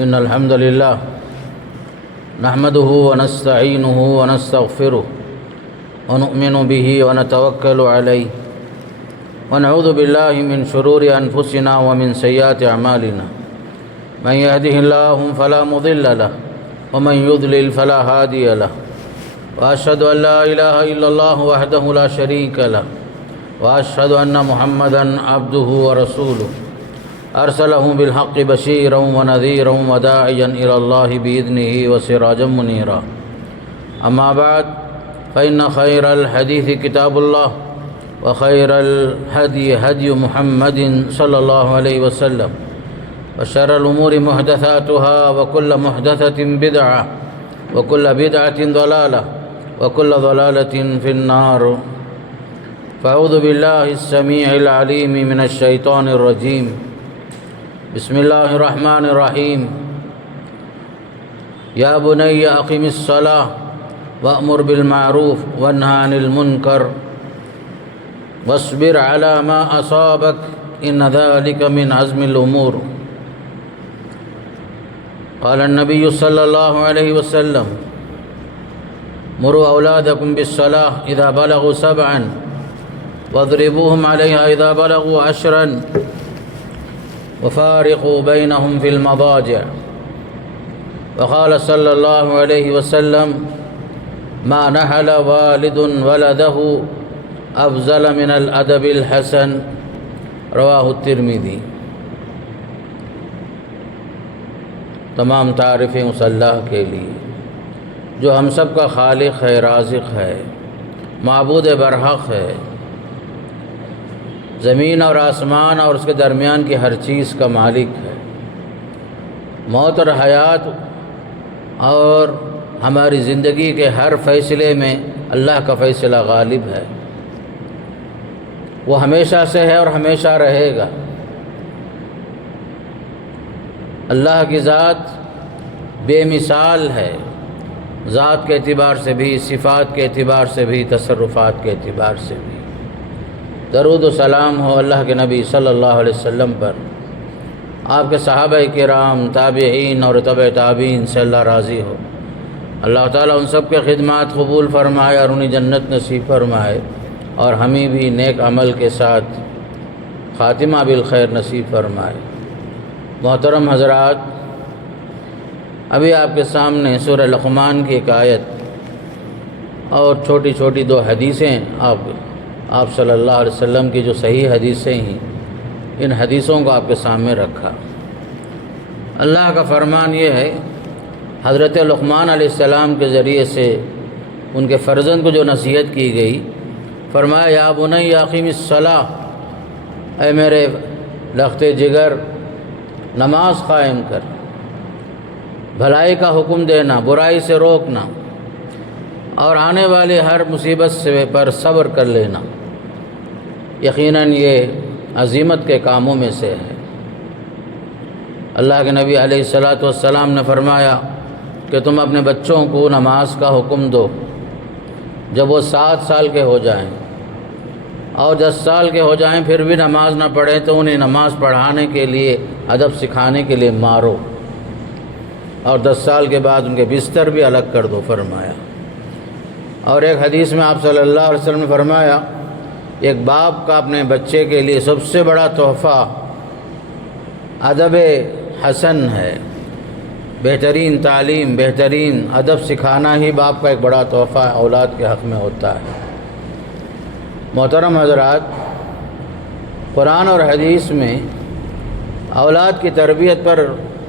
إن الحمد لله نحمده ونستعينه ونستغفره ونؤمن به ونتوكل عليه ونعوذ بالله من شرور أنفسنا ومن سيئات أعمالنا من يهده الله فلا مضل له ومن يضلل فلا هادي له وأشهد أن لا إله إلا الله وحده لا شريك له وأشهد أن محمدًا عبده ورسوله أرسله بالحق بشيرا ونذيرا وداعيا إلى الله بإذنه وسراجا منيرا أما بعد فإن خير الحديث كتاب الله وخير الهدي هدي محمد صلى الله عليه وسلم وشر الأمور محدثاتها وكل محدثة بدعة وكل بدعة ضلالة وكل ضلالة في النار فأعوذ بالله السميع العليم من الشيطان الرجيم بسم الله الرحمن الرحيم يا بني أقم الصلاة وأمر بالمعروف وانهى عن المنكر واصبر على ما أصابك إن ذلك من عزم الأمور قال النبي صلى الله عليه وسلم مروا أولادكم بالصلاة إذا بلغوا 7 واضربوهم عليها إذا بلغوا 10 وفارقوا بينهم في المضاجع وقال صلى الله عليه وسلم ما نحل والد ولده أفضل من الأدب الحسن رواہ الترمذی۔ تمام تعریفیں اس اللہ کے لیے جو ہم سب کا خالق ہے، رازق ہے، معبود برحق ہے، زمین اور آسمان اور اس کے درمیان کی ہر چیز کا مالک ہے، موت اور حیات اور ہماری زندگی کے ہر فیصلے میں اللہ کا فیصلہ غالب ہے، وہ ہمیشہ سے ہے اور ہمیشہ رہے گا۔ اللہ کی ذات بے مثال ہے، ذات کے اعتبار سے بھی، صفات کے اعتبار سے بھی، تصرفات کے اعتبار سے بھی۔ درود و سلام ہو اللہ کے نبی صلی اللہ علیہ وسلم پر، آپ کے صحابہ کرام، تابعین اور تبع تابعین سے اللہ راضی ہو۔ اللہ تعالیٰ ان سب کے خدمات قبول فرمائے اور انہیں جنت نصیب فرمائے، اور ہمیں بھی نیک عمل کے ساتھ خاتمہ بالخیر نصیب فرمائے۔ محترم حضرات، ابھی آپ کے سامنے سورہ لقمان کی ایک آیت اور چھوٹی چھوٹی 2 حدیثیں آپ صلی اللہ علیہ وسلم کی جو صحیح حدیثیں ہیں، ان حدیثوں کو آپ کے سامنے رکھا۔ اللہ کا فرمان یہ ہے، حضرت لقمان علیہ السلام کے ذریعے سے ان کے فرزند کو جو نصیحت کی گئی، فرمایا یا بنی اقیم الصلاۃ، اے میرے لخت جگر نماز قائم کر، بھلائی کا حکم دینا، برائی سے روکنا، اور آنے والی ہر مصیبت پر صبر کر لینا، یقیناً یہ عظیمت کے کاموں میں سے ہے۔ اللہ کے نبی علیہ الصلاۃ والسلام نے فرمایا کہ تم اپنے بچوں کو نماز کا حکم دو جب وہ 7 سال کے ہو جائیں، اور 10 سال کے ہو جائیں پھر بھی نماز نہ پڑھیں تو انہیں نماز پڑھانے کے لیے، ادب سکھانے کے لیے مارو، اور 10 سال کے بعد ان کے بستر بھی الگ کر دو فرمایا۔ اور ایک حدیث میں آپ صلی اللہ علیہ وسلم نے فرمایا ایک باپ کا اپنے بچے کے لیے سب سے بڑا تحفہ ادب حسن ہے، بہترین تعلیم، بہترین ادب سکھانا ہی باپ کا ایک بڑا تحفہ اولاد کے حق میں ہوتا ہے۔ محترم حضرات، قرآن اور حدیث میں اولاد کی تربیت پر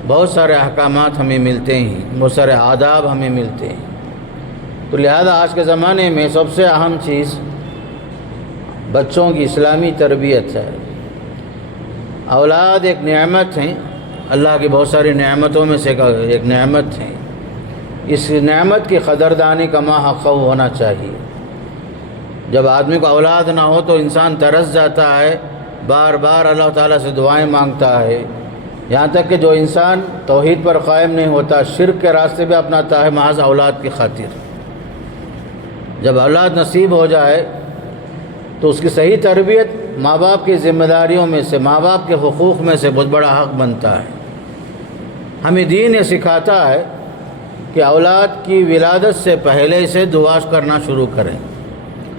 بہت سارے احکامات ہمیں ملتے ہیں، بہت سارے آداب ہمیں ملتے ہیں، تو لہذا آج کے زمانے میں سب سے اہم چیز بچوں کی اسلامی تربیت ہے۔ اولاد ایک نعمت ہیں، اللہ کی بہت ساری نعمتوں میں سے ایک نعمت ہے، اس نعمت کی قدردانی کا ماحق ہونا چاہیے۔ جب آدمی کو اولاد نہ ہو تو انسان ترس جاتا ہے، بار بار اللہ تعالیٰ سے دعائیں مانگتا ہے، یہاں تک کہ جو انسان توحید پر قائم نہیں ہوتا، شرک کے راستے پہ اپناتا ہے محض اولاد کی خاطر۔ جب اولاد نصیب ہو جائے تو اس کی صحیح تربیت ماں باپ کی ذمہ داریوں میں سے، ماں باپ کے حقوق میں سے بہت بڑا حق بنتا ہے۔ ہمیں دین یہ سکھاتا ہے کہ اولاد کی ولادت سے پہلے سے دعا کرنا شروع کریں،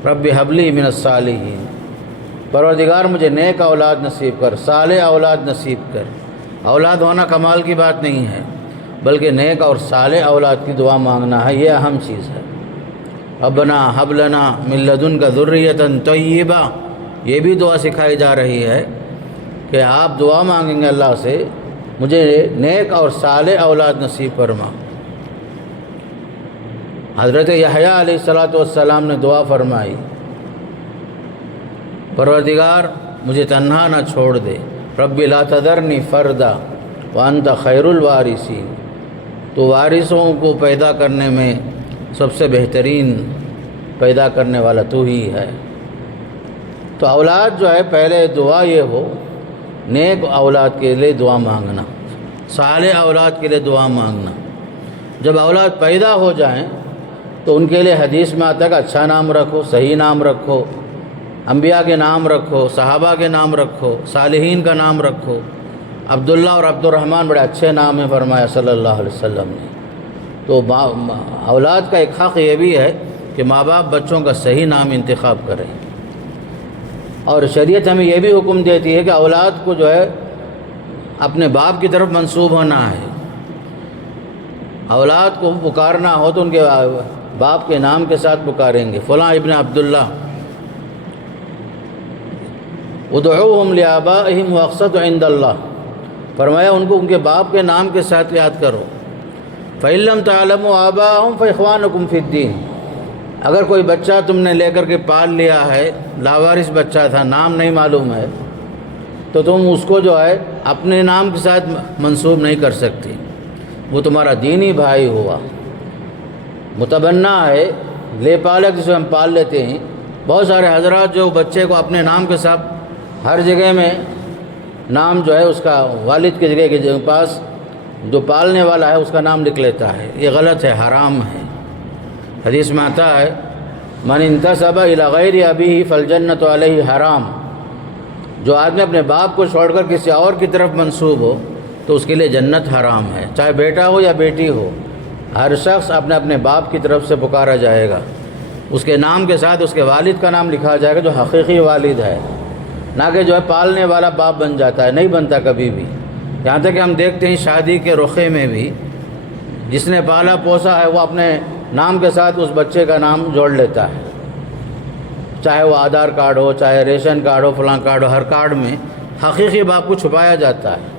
رب حبلی من الصالحین، پروردگار مجھے نیک اولاد نصیب کر، صالح اولاد نصیب کر۔ اولاد ہونا کمال کی بات نہیں ہے، بلکہ نیک اور صالح اولاد کی دعا مانگنا ہے، یہ اہم چیز ہے۔ ربنا ہب لنا من لدنک ذریۃ طیبہ، یہ بھی دعا سکھائی جا رہی ہے کہ آپ دعا مانگیں گے اللہ سے، مجھے نیک اور صالح اولاد نصیب فرما۔ حضرت یحییٰ علیہ السلام نے دعا فرمائی، پروردگار مجھے تنہا نہ چھوڑ دے، رب لا تذرنی فردا وانت خیر الوارثین، تو وارثوں کو پیدا کرنے میں سب سے بہترین پیدا کرنے والا تو ہی ہے۔ تو اولاد جو ہے پہلے دعا یہ ہو، نیک اولاد کے لیے دعا مانگنا، صالح اولاد کے لیے دعا مانگنا۔ جب اولاد پیدا ہو جائیں تو ان کے لیے حدیث میں آتا ہے کہ اچھا نام رکھو، صحیح نام رکھو، انبیاء کے نام رکھو، صحابہ کے نام رکھو، صالحین کا نام رکھو۔ عبداللہ اور عبد الرحمن بڑے اچھے نام ہیں فرمایا صلی اللہ علیہ وسلم نے۔ تو اولاد کا ایک حق یہ بھی ہے کہ ماں باپ بچوں کا صحیح نام انتخاب کریں، اور شریعت ہمیں یہ بھی حکم دیتی ہے کہ اولاد کو جو ہے اپنے باپ کی طرف منسوب ہونا ہے۔ اولاد کو پکارنا ہو تو ان کے باپ کے نام کے ساتھ پکاریں گے، فلاں ابن عبداللہ، ادعوہم لآبائہم واقسطوا عند اللہ، فرمایا ان کو ان کے باپ کے نام کے ساتھ یاد کرو۔ فإن لم تعلموا آباءهم فإخوانكم في الدین، اگر کوئی بچہ تم نے لے کر کے پال لیا ہے، لاوارث بچہ تھا، نام نہیں معلوم ہے، تو تم اس کو جو ہے اپنے نام کے ساتھ منسوب نہیں کر سکتی، وہ تمہارا دینی بھائی ہوا، متبنہ ہے، لے پالک جسے ہم پال لیتے ہیں۔ بہت سارے حضرات جو بچے کو اپنے نام کے ساتھ ہر جگہ میں نام جو ہے اس کا والد کی جگہ کے پاس جو پالنے والا ہے اس کا نام لکھ لیتا ہے، یہ غلط ہے، حرام ہے۔ حدیث میں آتا ہے من انتسب الی غیر ابیہ فالجنۃ علیہ حرام، جو آدمی اپنے باپ کو چھوڑ کر کسی اور کی طرف منسوب ہو تو اس کے لیے جنت حرام ہے، چاہے بیٹا ہو یا بیٹی ہو، ہر شخص اپنے اپنے باپ کی طرف سے پکارا جائے گا، اس کے نام کے ساتھ اس کے والد کا نام لکھا جائے گا جو حقیقی والد ہے، نہ کہ جو ہے پالنے والا باپ بن جاتا ہے، نہیں بنتا کبھی بھی۔ یہاں تک کہ ہم دیکھتے ہیں شادی کے رخے میں بھی جس نے پالا پوسا ہے وہ اپنے نام کے ساتھ اس بچے کا نام جوڑ لیتا ہے، چاہے وہ آدھار کارڈ ہو، چاہے ریشن کارڈ ہو، فلاں کارڈ ہو، ہر کارڈ میں حقیقی باپ کو چھپایا جاتا ہے۔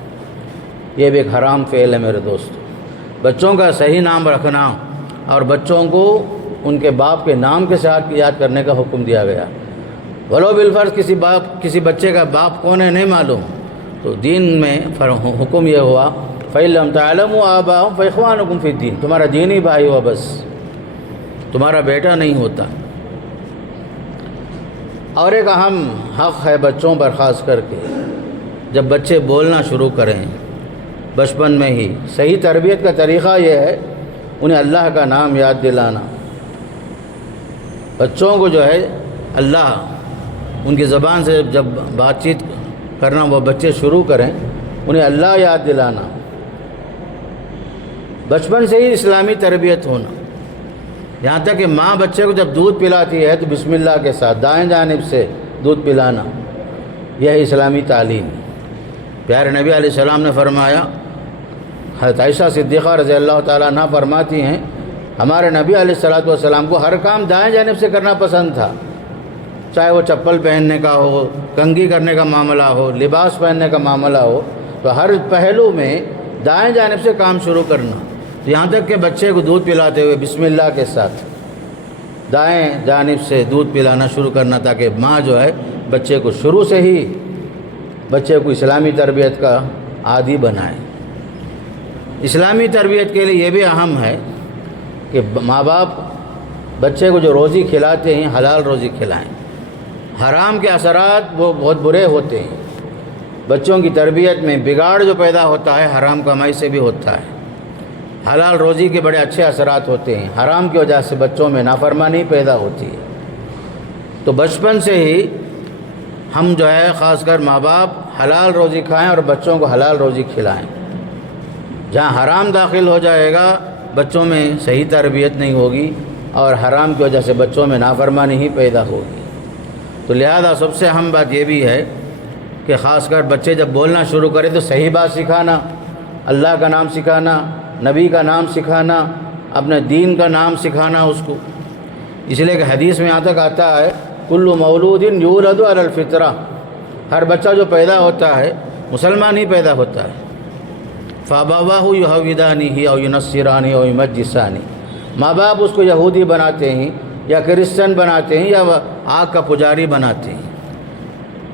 یہ بھی ایک حرام فعل ہے میرے دوستو۔ بچوں کا صحیح نام رکھنا اور بچوں کو ان کے باپ کے نام کے ساتھ یاد کرنے کا حکم دیا گیا، ولو بالفرض کسی بچے کا باپ کون ہے نہیں معلوم، تو دین میں حکم یہ ہوا فإن لم تعلموا آباءهم فإخوانكم في الدین، تمہارا دینی بھائی ہوا، بس تمہارا بیٹا نہیں ہوتا۔ اور ایک اہم حق ہے بچوں پر خاص کر کے، جب بچے بولنا شروع کریں بچپن میں ہی، صحیح تربیت کا طریقہ یہ ہے انہیں اللہ کا نام یاد دلانا۔ بچوں کو جو ہے اللہ ان کی زبان سے جب بات چیت کرنا وہ بچے شروع کریں، انہیں اللہ یاد دلانا، بچپن سے ہی اسلامی تربیت ہونا۔ یہاں تک کہ ماں بچے کو جب دودھ پلاتی ہے تو بسم اللہ کے ساتھ دائیں جانب سے دودھ پلانا، یہ ہے اسلامی تعلیم۔ پیارے نبی علیہ السلام نے فرمایا، حضرت عائشہ صدیقہ رضی اللہ تعالیٰ عنہ فرماتی ہیں ہمارے نبی علیہ السلام کو ہر کام دائیں جانب سے کرنا پسند تھا، چاہے وہ چپل پہننے کا ہو، کنگھی کرنے کا معاملہ ہو، لباس پہننے کا معاملہ ہو، تو ہر پہلو میں دائیں جانب سے کام شروع کرنا۔ یہاں تک کہ بچے کو دودھ پلاتے ہوئے بسم اللہ کے ساتھ دائیں جانب سے دودھ پلانا شروع کرنا، تاکہ ماں جو ہے بچے کو شروع سے ہی بچے کو اسلامی تربیت کا عادی بنائے۔ اسلامی تربیت کے لیے یہ بھی اہم ہے کہ ماں باپ بچے کو جو روزی کھلاتے ہیں حلال روزی کھلائیں۔ حرام کے اثرات وہ بہت برے ہوتے ہیں، بچوں کی تربیت میں بگاڑ جو پیدا ہوتا ہے حرام کمائی سے بھی ہوتا ہے۔ حلال روزی کے بڑے اچھے اثرات ہوتے ہیں، حرام کی وجہ سے بچوں میں نافرمانی پیدا ہوتی ہے۔ تو بچپن سے ہی ہم جو ہے خاص کر ماں باپ حلال روزی کھائیں اور بچوں کو حلال روزی کھلائیں۔ جہاں حرام داخل ہو جائے گا بچوں میں صحیح تربیت نہیں ہوگی اور حرام کی وجہ سے بچوں میں نافرمانی ہی پیدا ہوگی۔ تو لہذا سب سے اہم بات یہ بھی ہے کہ خاص کر بچے جب بولنا شروع کریں تو صحیح بات سکھانا، اللہ کا نام سکھانا، نبی کا نام سکھانا، اپنے دین کا نام سکھانا اس کو۔ اس لیے کہ حدیث میں یہاں تک آتا ہے کل مولود یولد علی الفطرہ، ہر بچہ جو پیدا ہوتا ہے مسلمان ہی پیدا ہوتا ہے۔ فابواہ یہودانہ او ینصرانہ او یمجسانہ، ماں باپ اس کو یہودی بناتے ہیں یا کرسچن بناتے ہیں یا آگ کا پجاری بناتے ہیں،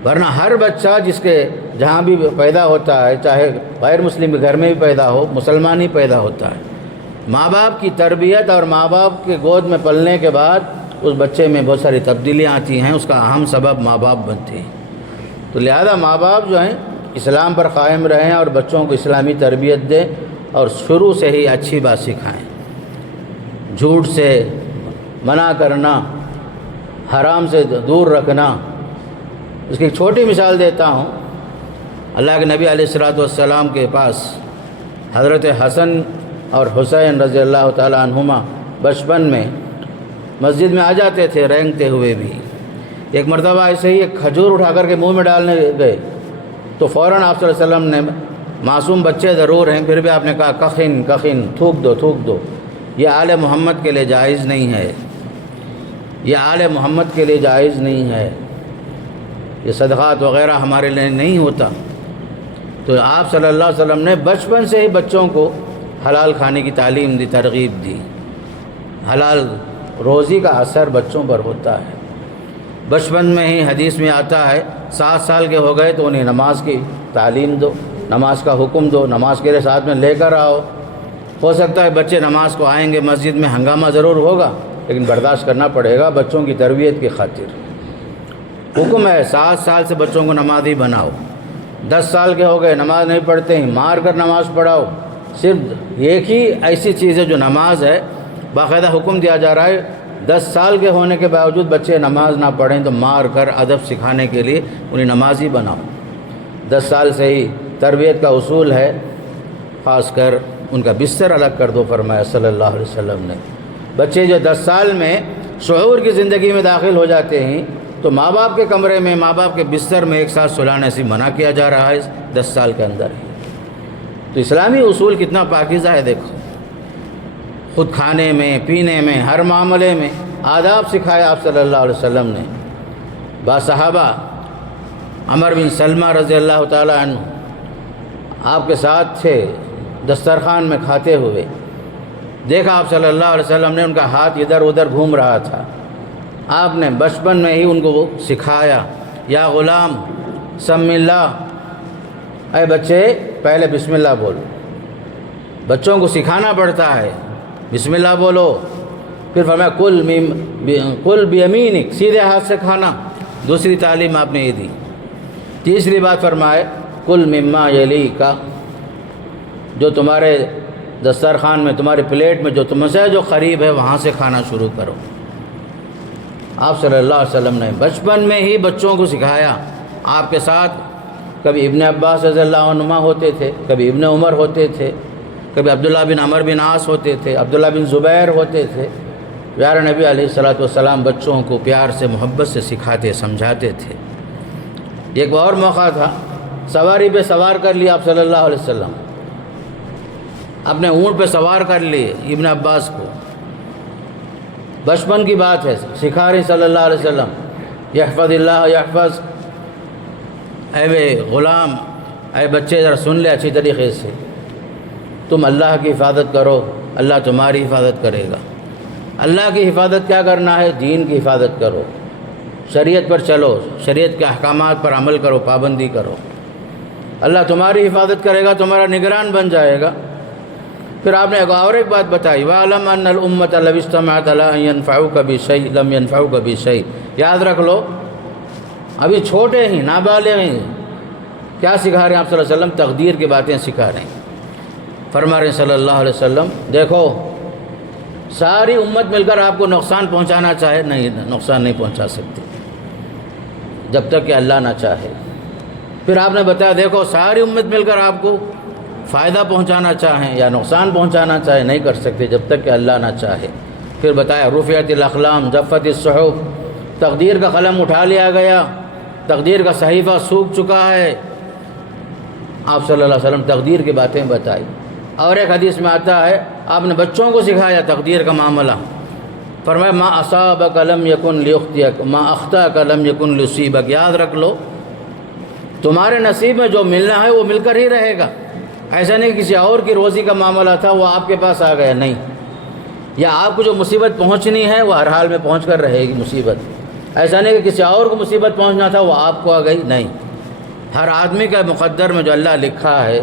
ورنہ ہر بچہ جس کے جہاں بھی پیدا ہوتا ہے، چاہے غیر مسلم کے گھر میں بھی پیدا ہو، مسلمان ہی پیدا ہوتا ہے۔ ماں باپ کی تربیت اور ماں باپ کے گود میں پلنے کے بعد اس بچے میں بہت ساری تبدیلیاں آتی ہیں، اس کا اہم سبب ماں باپ بنتے ہیں۔ تو لہذا ماں باپ جو ہیں اسلام پر قائم رہیں اور بچوں کو اسلامی تربیت دیں اور شروع سے ہی اچھی بات سکھائیں، جھوٹ سے منع کرنا، حرام سے دور رکھنا۔ اس کی ایک چھوٹی مثال دیتا ہوں۔ اللہ کے نبی علیہ الصلوۃ والسلام کے پاس حضرت حسن اور حسین رضی اللہ تعالیٰ عنہما بچپن میں مسجد میں آ جاتے تھے رینگتے ہوئے بھی۔ ایک مرتبہ ایسے ہی ایک کھجور اٹھا کر کے منہ میں ڈالنے گئے تو فوراً آپ صلی اللہ علیہ وسلم نے، معصوم بچے ضرور ہیں پھر بھی آپ نے کہا کخن کخن، تھوک دو تھوک دو، یہ آل محمد کے لیے جائز نہیں ہے، یہ آل محمد کے لیے جائز نہیں ہے، یہ صدقات وغیرہ ہمارے لیے نہیں ہوتا۔ تو آپ صلی اللہ علیہ وسلم نے بچپن سے ہی بچوں کو حلال کھانے کی تعلیم دی، ترغیب دی۔ حلال روزی کا اثر بچوں پر ہوتا ہے۔ بچپن میں ہی حدیث میں آتا ہے 7 سال کے ہو گئے تو انہیں نماز کی تعلیم دو، نماز کا حکم دو، نماز کے لیے ساتھ میں لے کر آؤ۔ ہو سکتا ہے بچے نماز کو آئیں گے، مسجد میں ہنگامہ ضرور ہوگا لیکن برداشت کرنا پڑے گا بچوں کی تربیت کی خاطر۔ حکم ہے 7 سال سے بچوں کو نمازی بناؤ۔ 10 سال کے ہو گئے نماز نہیں پڑھتے ہیں، مار کر نماز پڑھاؤ۔ صرف ایک ہی ایسی چیز ہے جو نماز ہے، باقاعدہ حکم دیا جا رہا ہے 10 سال کے ہونے کے باوجود بچے نماز نہ پڑھیں تو مار کر ادب سکھانے کے لیے انہیں نمازی بناؤ۔ 10 سال سے ہی تربیت کا اصول ہے، خاص کر ان کا بستر الگ کر دو فرمایا صلی اللہ علیہ وسلم نے۔ بچے جو 10 سال میں شعور کی زندگی میں داخل ہو جاتے ہیں تو ماں باپ کے کمرے میں، ماں باپ کے بستر میں ایک ساتھ سلانے سے منع کیا جا رہا ہے 10 سال کے اندر ہی۔ تو اسلامی اصول کتنا پاکیزہ ہے دیکھو، خود کھانے میں، پینے میں، ہر معاملے میں آداب سکھائے آپ صلی اللہ علیہ وسلم نے۔ باصحابہ عمر بن سلمہ رضی اللہ تعالیٰ عنہ آپ کے ساتھ تھے دسترخوان میں کھاتے ہوئے، دیکھا آپ صلی اللہ علیہ وسلم نے ان کا ہاتھ ادھر ادھر گھوم رہا تھا۔ آپ نے بچپن میں ہی ان کو وہ سکھایا، یا غلام سم اللہ، اے بچے پہلے بسم اللہ بولو۔ بچوں کو سکھانا پڑتا ہے، بسم اللہ بولو۔ پھر فرمایا کل بیمینک، سیدھے ہاتھ سے کھانا، دوسری تعلیم آپ نے یہ دی۔ تیسری بات فرمائے کل مما یلیک، جو تمہارے دسترخوان میں، تمہارے پلیٹ میں جو تم سے جو قریب ہے وہاں سے کھانا شروع کرو۔ آپ صلی اللہ علیہ وسلم نے بچپن میں ہی بچوں کو سکھایا۔ آپ کے ساتھ کبھی ابن عباس رضی اللہ عنہما ہوتے تھے، کبھی ابن عمر ہوتے تھے، کبھی عبداللہ بن عمر بن عاص ہوتے تھے، عبداللہ بن زبیر ہوتے تھے۔ پیارے نبی علیہ الصلوۃ والسلام بچوں کو پیار سے، محبت سے سکھاتے، سمجھاتے تھے۔ ایک اور موقع تھا، سواری پہ سوار کر لیا آپ صلی اللہ علیہ وسلم، اپنے اونٹ پہ سوار کر لیے ابن عباس کو۔ بچپن کی بات ہے، سکھا رہے صلی اللہ علیہ وسلم، یحفظ اللہ یحفظ، اے غلام، اے بچے ذرا سن لے اچھی طریقے سے، تم اللہ کی حفاظت کرو، اللہ تمہاری حفاظت کرے گا۔ اللہ کی حفاظت کیا کرنا ہے؟ دین کی حفاظت کرو، شریعت پر چلو، شریعت کے احکامات پر عمل کرو، پابندی کرو، اللہ تمہاری حفاظت کرے گا، تمہارا نگران بن جائے گا۔ پھر آپ نے ایک بات بتائی، وَاعْلَمْ أَنَّ الْأُمَّةَ لَوِ اجْتَمَعَتْ عَلَىٰ أَن يَنفَعُوكَ بِشَيْءٍ لَمْ يَنفَعُوكَ بِشَيْءٍ۔ یاد رکھ لو، ابھی چھوٹے ہیں، نابالغ ہیں، کیا سکھا رہے ہیں آپ صلی اللہ علیہ وسلم؟ تقدیر کی باتیں سکھا رہے ہیں۔ فرما رہے ہیں صلی اللہ علیہ وسلم، دیکھو ساری امت مل کر آپ کو نقصان پہنچانا چاہے، نہیں، نقصان نہیں پہنچا سکتے جب تک کہ اللہ نہ چاہے۔ پھر آپ نے بتایا دیکھو ساری امت مل کر آپ کو فائدہ پہنچانا چاہیں یا نقصان پہنچانا چاہیں نہیں کر سکتے جب تک کہ اللہ نہ چاہے۔ پھر بتایا رفعت الاقلام جفت الصحف، تقدیر کا قلم اٹھا لیا گیا، تقدیر کا صحیفہ سوکھ چکا ہے۔ آپ صلی اللہ علیہ وسلم تقدیر کی باتیں بتائی۔ اور ایک حدیث میں آتا ہے آپ نے بچوں کو سکھایا تقدیر کا معاملہ، فرمایا ما اصابک لم یکن لیخطئک ما اخطأک لم یکن لیصیبک، یاد رکھ لو تمہارے نصیب میں جو ملنا ہے وہ مل کر ہی رہے گا۔ ایسا نہیں کسی اور کی روزی کا معاملہ تھا وہ آپ کے پاس آ گیا، نہیں، یا آپ کو جو مصیبت پہنچنی ہے وہ ہر حال میں پہنچ کر رہے گی مصیبت۔ ایسا نہیں کہ کسی اور کو مصیبت پہنچنا تھا وہ آپ کو آ گئی، نہیں، ہر آدمی کا مقدر میں جو اللہ لکھا ہے،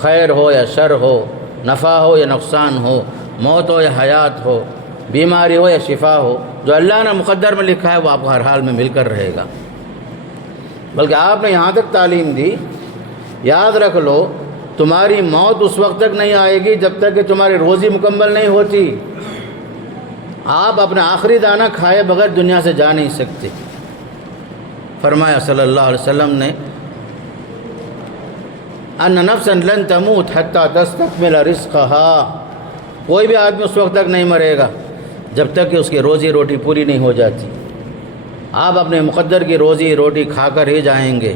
خیر ہو یا شر ہو، نفع ہو یا نقصان ہو، موت ہو یا حیات ہو، بیماری ہو یا شفا ہو، جو اللہ نے مقدر میں لکھا ہے وہ آپ کو ہر حال میں مل کر رہے گا۔ بلکہ آپ نے یہاں تک تعلیم دی، یاد رکھ لو تمہاری موت اس وقت تک نہیں آئے گی جب تک کہ تمہاری روزی مکمل نہیں ہوتی۔ آپ اپنا آخری دانہ کھائے بغیر دنیا سے جا نہیں سکتے۔ فرمایا صلی اللہ علیہ وسلم نے ان نفسا لن تموت حتی تستکمل رزقها، کوئی بھی آدمی اس وقت تک نہیں مرے گا جب تک کہ اس کی روزی روٹی پوری نہیں ہو جاتی۔ آپ اپنے مقدر کی روزی روٹی کھا کر ہی جائیں گے،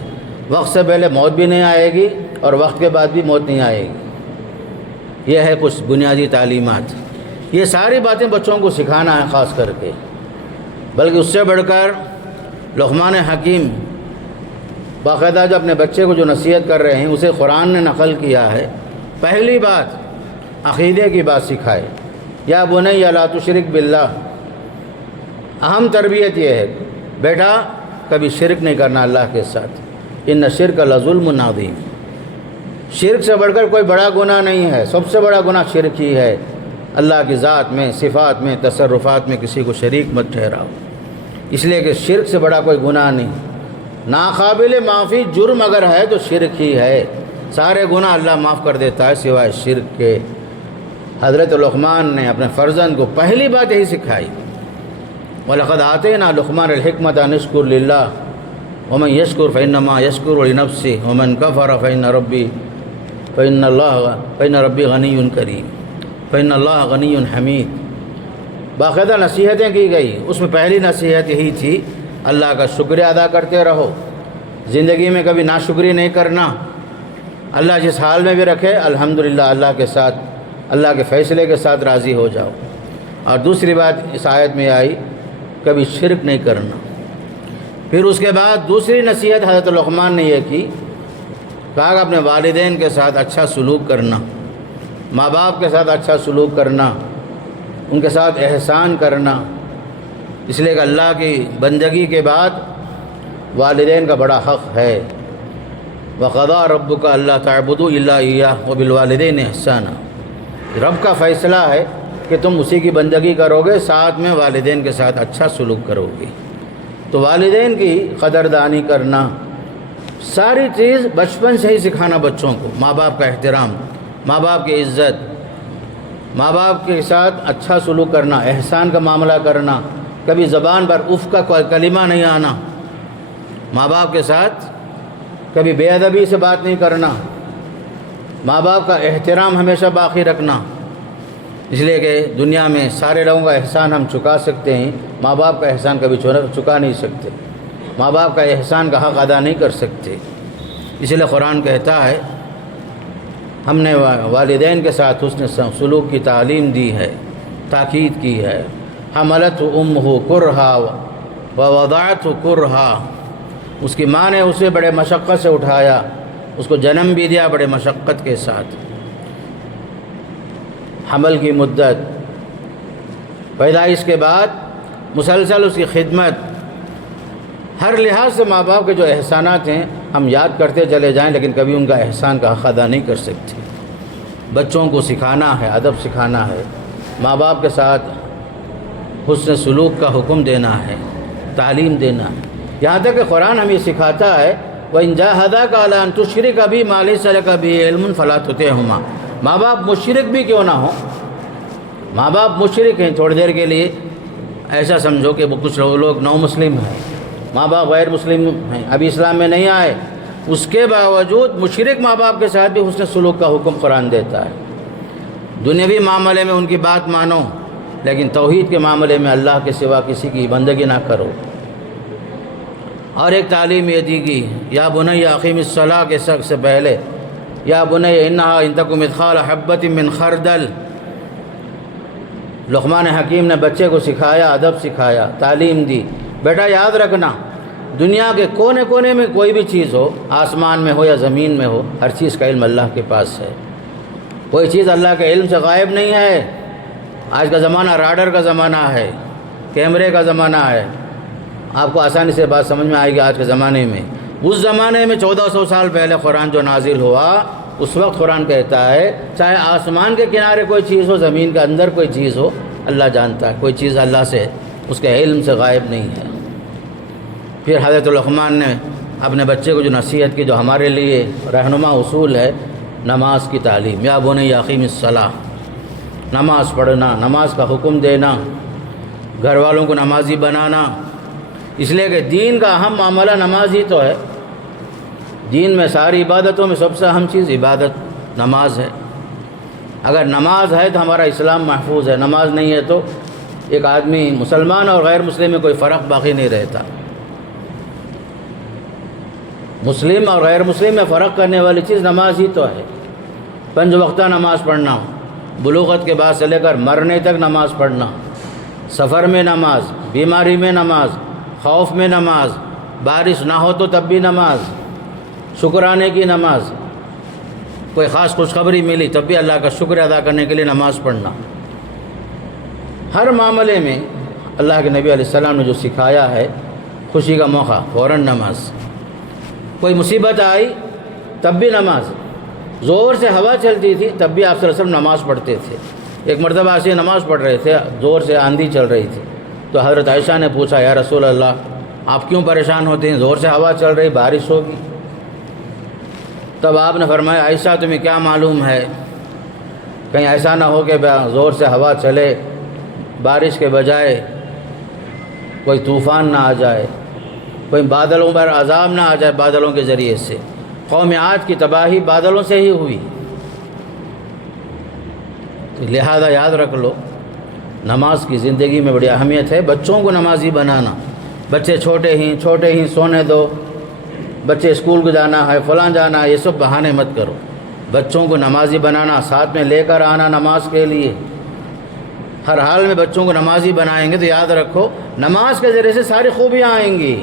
وقت سے پہلے موت بھی نہیں آئے گی اور وقت کے بعد بھی موت نہیں آئے گی۔ یہ ہے کچھ بنیادی تعلیمات، یہ ساری باتیں بچوں کو سکھانا ہے خاص کر کے۔ بلکہ اس سے بڑھ کر لقمان حکیم باقاعدہ جو اپنے بچے کو جو نصیحت کر رہے ہیں اسے قرآن نے نقل کیا ہے۔ پہلی بات عقیدے کی بات سکھائے، یا بنی لا تشرک باللہ، اہم تربیت یہ ہے بیٹا کبھی شرک نہیں کرنا اللہ کے ساتھ، ان الشرک لظلم عظیم، شرک سے بڑھ کر کوئی بڑا گناہ نہیں ہے، سب سے بڑا گناہ شرک ہی ہے۔ اللہ کی ذات میں، صفات میں، تصرفات میں کسی کو شریک مت ٹھہراؤ، اس لیے کہ شرک سے بڑا کوئی گناہ نہیں۔ ناقابل معافی جرم اگر ہے تو شرک ہی ہے، سارے گناہ اللہ معاف کر دیتا ہے سوائے شرک کے۔ حضرت لقمان نے اپنے فرزند کو پہلی بات یہی سکھائی، وَلَقَدْ آتَيْنَا لُقْمَانَ الْحِكْمَةَ أَنِ اشْكُرْ لِلَّهِ وَمَنْ يَشْكُرْ فَإِنَّمَا يَشْكُرُ لِنَفْسِهِ وَمَنْ كَفَرَ فَإِنَّ رَبِّي غَنِيٌّ كَرِيمٌ فَإِنَّ اللَّهَ غَنِيٌّ حَمِيدٌ۔ باقاعدہ نصیحتیں کی گئی، اس میں پہلی نصیحت یہی تھی اللہ کا شکریہ ادا کرتے رہو، زندگی میں کبھی ناشکری نہیں کرنا، اللہ جس حال میں بھی رکھے الحمدللہ اللہ کے ساتھ، اللہ کے فیصلے کے ساتھ راضی ہو جاؤ۔ اور دوسری بات اس آیت میں آئی کبھی شرک نہیں کرنا۔ پھر اس کے بعد دوسری نصیحت حضرت لقمان نے یہ کی، کہا کہ اپنے والدین کے ساتھ اچھا سلوک کرنا، ماں باپ کے ساتھ اچھا سلوک کرنا، ان کے ساتھ احسان کرنا، اس لیے کہ اللہ کی بندگی کے بعد والدین کا بڑا حق ہے۔ وَقَضَىٰ رَبُّكَ أَلَّا تَعْبُدُوا إِلَّا إِيَّاهُ وَبِالْوَالِدَيْنِ إِحْسَانًا، رب کا فیصلہ ہے کہ تم اسی کی بندگی کرو گے، ساتھ میں والدین کے ساتھ اچھا سلوک کرو گے۔ تو والدین کی قدردانی کرنا، ساری چیز بچپن سے ہی سکھانا بچوں کو، ماں باپ کا احترام، ماں باپ کی عزت، ماں باپ کے ساتھ اچھا سلوک کرنا، احسان کا معاملہ کرنا، کبھی زبان پر اف کا کوئی کلمہ نہیں آنا، ماں باپ کے ساتھ کبھی بے ادبی سے بات نہیں کرنا، ماں باپ کا احترام ہمیشہ باقی رکھنا، اس لیے کہ دنیا میں سارے لوگوں کا احسان ہم چکا سکتے ہیں، ماں باپ کا احسان کبھی چکا نہیں سکتے، ماں باپ کا احسان کا حق ادا نہیں کر سکتے۔ اس لیے قرآن کہتا ہے ہم نے والدین کے ساتھ حسن سلوک کی تعلیم دی ہے، تاکید کی ہے۔ حملت امہ کرہا ووضعتہ کرہا، اس کی ماں نے اسے بڑے مشقت سے اٹھایا، اس کو جنم بھی دیا بڑے مشقت کے ساتھ۔ حمل کی مدت، پیدائش کے بعد مسلسل اس کی خدمت، ہر لحاظ سے ماں باپ کے جو احسانات ہیں ہم یاد کرتے چلے جائیں لیکن کبھی ان کا احسان کا حق ادا نہیں کر سکتے۔ بچوں کو سکھانا ہے، ادب سکھانا ہے، ماں باپ کے ساتھ حسن سلوک کا حکم دینا ہے، تعلیم دینا ہے، یہاں تک کہ قرآن ہمیں سکھاتا ہے وَإِن جَاهَدَاكَ عَلَىٰ أَن تُشْرِكَ بِي مَا لَيْسَ لَكَ بِهِ عِلْمٌ فَلَا تُطِعْهُمَا، ماں باپ مشرک بھی کیوں نہ ہو، ماں باپ مشرک ہیں، تھوڑی دیر کے لیے ایسا سمجھو کہ وہ کچھ لوگ نو مسلم ہیں، ماں باپ غیر مسلم ہیں، ابھی اسلام میں نہیں آئے، اس کے باوجود مشرک ماں باپ کے ساتھ بھی حسن سلوک کا حکم قرآن دیتا ہے۔ دنیاوی معاملے میں ان کی بات مانو، لیکن توحید کے معاملے میں اللہ کے سوا کسی کی بندگی نہ کرو۔ اور ایک تعلیم یہ دی گئی، یا بنی اقیم الصلاۃ کے سب سے پہلے یا بنی انہا ان تک مثقال حبۃ من خردل۔ لقمان حکیم نے بچے کو سکھایا، ادب سکھایا، تعلیم دی، بیٹا یاد رکھنا دنیا کے کونے کونے میں کوئی بھی چیز ہو، آسمان میں ہو یا زمین میں ہو، ہر چیز کا علم اللہ کے پاس ہے، کوئی چیز اللہ کے علم سے غائب نہیں ہے۔ آج کا زمانہ راڈر کا زمانہ ہے، کیمرے کا زمانہ ہے، آپ کو آسانی سے بات سمجھ میں آئے گی۔ آج کے زمانے میں، اس زمانے میں 1400 سال پہلے قرآن جو نازل ہوا، اس وقت قرآن کہتا ہے چاہے آسمان کے کنارے کوئی چیز ہو، زمین کے اندر کوئی چیز ہو، اللہ جانتا ہے، کوئی چیز اللہ سے اس کے علم سے غائب نہیں ہے۔ پھر حضرت لقمان نے اپنے بچے کو جو نصیحت کی، جو ہمارے لیے رہنما اصول ہے، نماز کی تعلیم، یا بنی اقیم الصلاۃ، نماز پڑھنا، نماز کا حکم دینا، گھر والوں کو نمازی بنانا، اس لیے کہ دین کا اہم معاملہ نماز ہی تو ہے۔ دین میں ساری عبادتوں میں سب سے اہم چیز عبادت نماز ہے۔ اگر نماز ہے تو ہمارا اسلام محفوظ ہے، نماز نہیں ہے تو ایک آدمی مسلمان اور غیر مسلم میں کوئی فرق باقی نہیں رہتا۔ مسلم اور غیر مسلم میں فرق کرنے والی چیز نماز ہی تو ہے۔ 5 وقتہ نماز پڑھنا، بلوغت کے بعد سے لے کر مرنے تک نماز پڑھنا، سفر میں نماز، بیماری میں نماز، خوف میں نماز، بارش نہ ہو تو تب بھی نماز، شکرانے کی نماز، کوئی خاص خوشخبری ملی تب بھی اللہ کا شکر ادا کرنے کے لیے نماز پڑھنا۔ ہر معاملے میں اللہ کے نبی علیہ السلام نے جو سکھایا ہے، خوشی کا موقع فوراً نماز، کوئی مصیبت آئی تب بھی نماز، زور سے ہوا چلتی تھی تب بھی آپ صلی اللہ علیہ وسلم نماز پڑھتے تھے۔ ایک مرتبہ ایسے نماز پڑھ رہے تھے، زور سے آندھی چل رہی تھی، تو حضرت عائشہ نے پوچھا یا رسول اللہ آپ کیوں پریشان ہوتے ہیں، زور سے ہوا چل رہی، بارش ہوگی؟ تب آپ نے فرمایا عائشہ تمہیں کیا معلوم ہے، کہیں ایسا نہ ہو کہ زور سے ہوا چلے، بارش کے بجائے کوئی طوفان نہ آ جائے، کوئی بادلوں پر عذاب نہ آ جائے بادلوں کے ذریعے سے۔ قوم عاد کی تباہی بادلوں سے ہی ہوئی۔ لہذا یاد رکھ لو نماز کی زندگی میں بڑی اہمیت ہے۔ بچوں کو نمازی بنانا، بچے چھوٹے ہی سونے دو، بچے اسکول کو جانا ہے، فلاں جانا ہے، یہ سب بہانے مت کرو۔ بچوں کو نمازی بنانا، ساتھ میں لے کر آنا نماز کے لیے، ہر حال میں بچوں کو نمازی بنائیں گے تو یاد رکھو نماز کے ذریعے سے ساری خوبیاں آئیں گی۔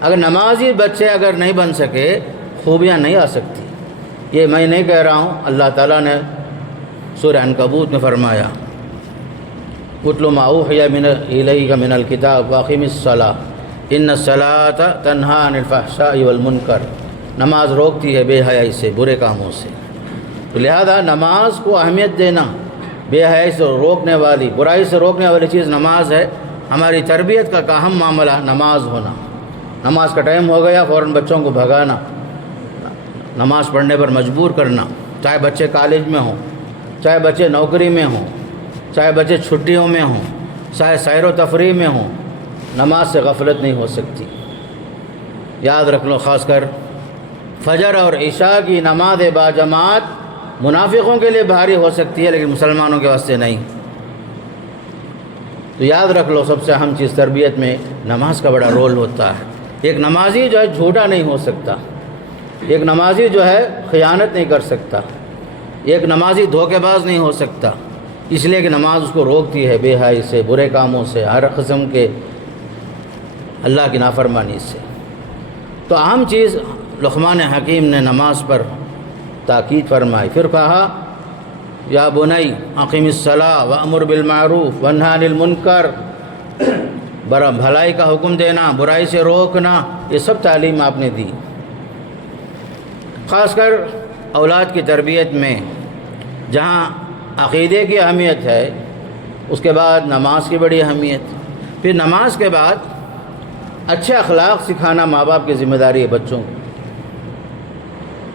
اگر نمازی بچے اگر نہیں بن سکے، خوبیاں نہیں آ سکتی۔ یہ میں نہیں کہہ رہا ہوں، اللہ تعالیٰ نے سورہ عنکبوت میں فرمایا اتل ما اوحی الیک من الکتاب واقم الصلاۃ ان الصلاۃ تنہی عن الفحشاء والمنکر۔ نماز روکتی ہے بے حیائی سے، برے کاموں سے، تو لہذا نماز کو اہمیت دینا، بے حیائی سے روکنے والی، برائی سے روکنے والی چیز نماز ہے۔ ہماری تربیت کا اہم معاملہ نماز ہونا۔ نماز کا ٹائم ہو گیا فوراً بچوں کو بھگانا، نماز پڑھنے پر مجبور کرنا، چاہے بچے کالج میں ہوں، چاہے بچے نوکری میں ہوں، چاہے بچے چھٹیوں میں ہوں، چاہے سیر و تفریح میں ہوں، نماز سے غفلت نہیں ہو سکتی۔ یاد رکھ لو خاص کر فجر اور عشاء کی نماز باجماعت منافقوں کے لیے بھاری ہو سکتی ہے، لیکن مسلمانوں کے واسطے نہیں۔ تو یاد رکھ لو سب سے اہم چیز تربیت میں نماز کا بڑا رول ہوتا ہے۔ ایک نمازی جو ہے جھوٹا نہیں ہو سکتا، ایک نمازی جو ہے خیانت نہیں کر سکتا، ایک نمازی دھوکے باز نہیں ہو سکتا، اس لیے کہ نماز اس کو روکتی ہے بے حیائی سے، برے کاموں سے، ہر قسم کے اللہ کی نافرمانی سے۔ تو اہم چیز لقمان حکیم نے نماز پر تاکید فرمائی۔ پھر کہا یا بنی اقیم الصلاۃ وامر بالمعروف وانہی عن المنکر، بھلائی کا حکم دینا، برائی سے روکنا، یہ سب تعلیم آپ نے دی۔ خاص کر اولاد کی تربیت میں جہاں عقیدے کی اہمیت ہے، اس کے بعد نماز کی بڑی اہمیت، پھر نماز کے بعد اچھے اخلاق سکھانا ماں باپ کی ذمہ داری ہے۔ بچوں کو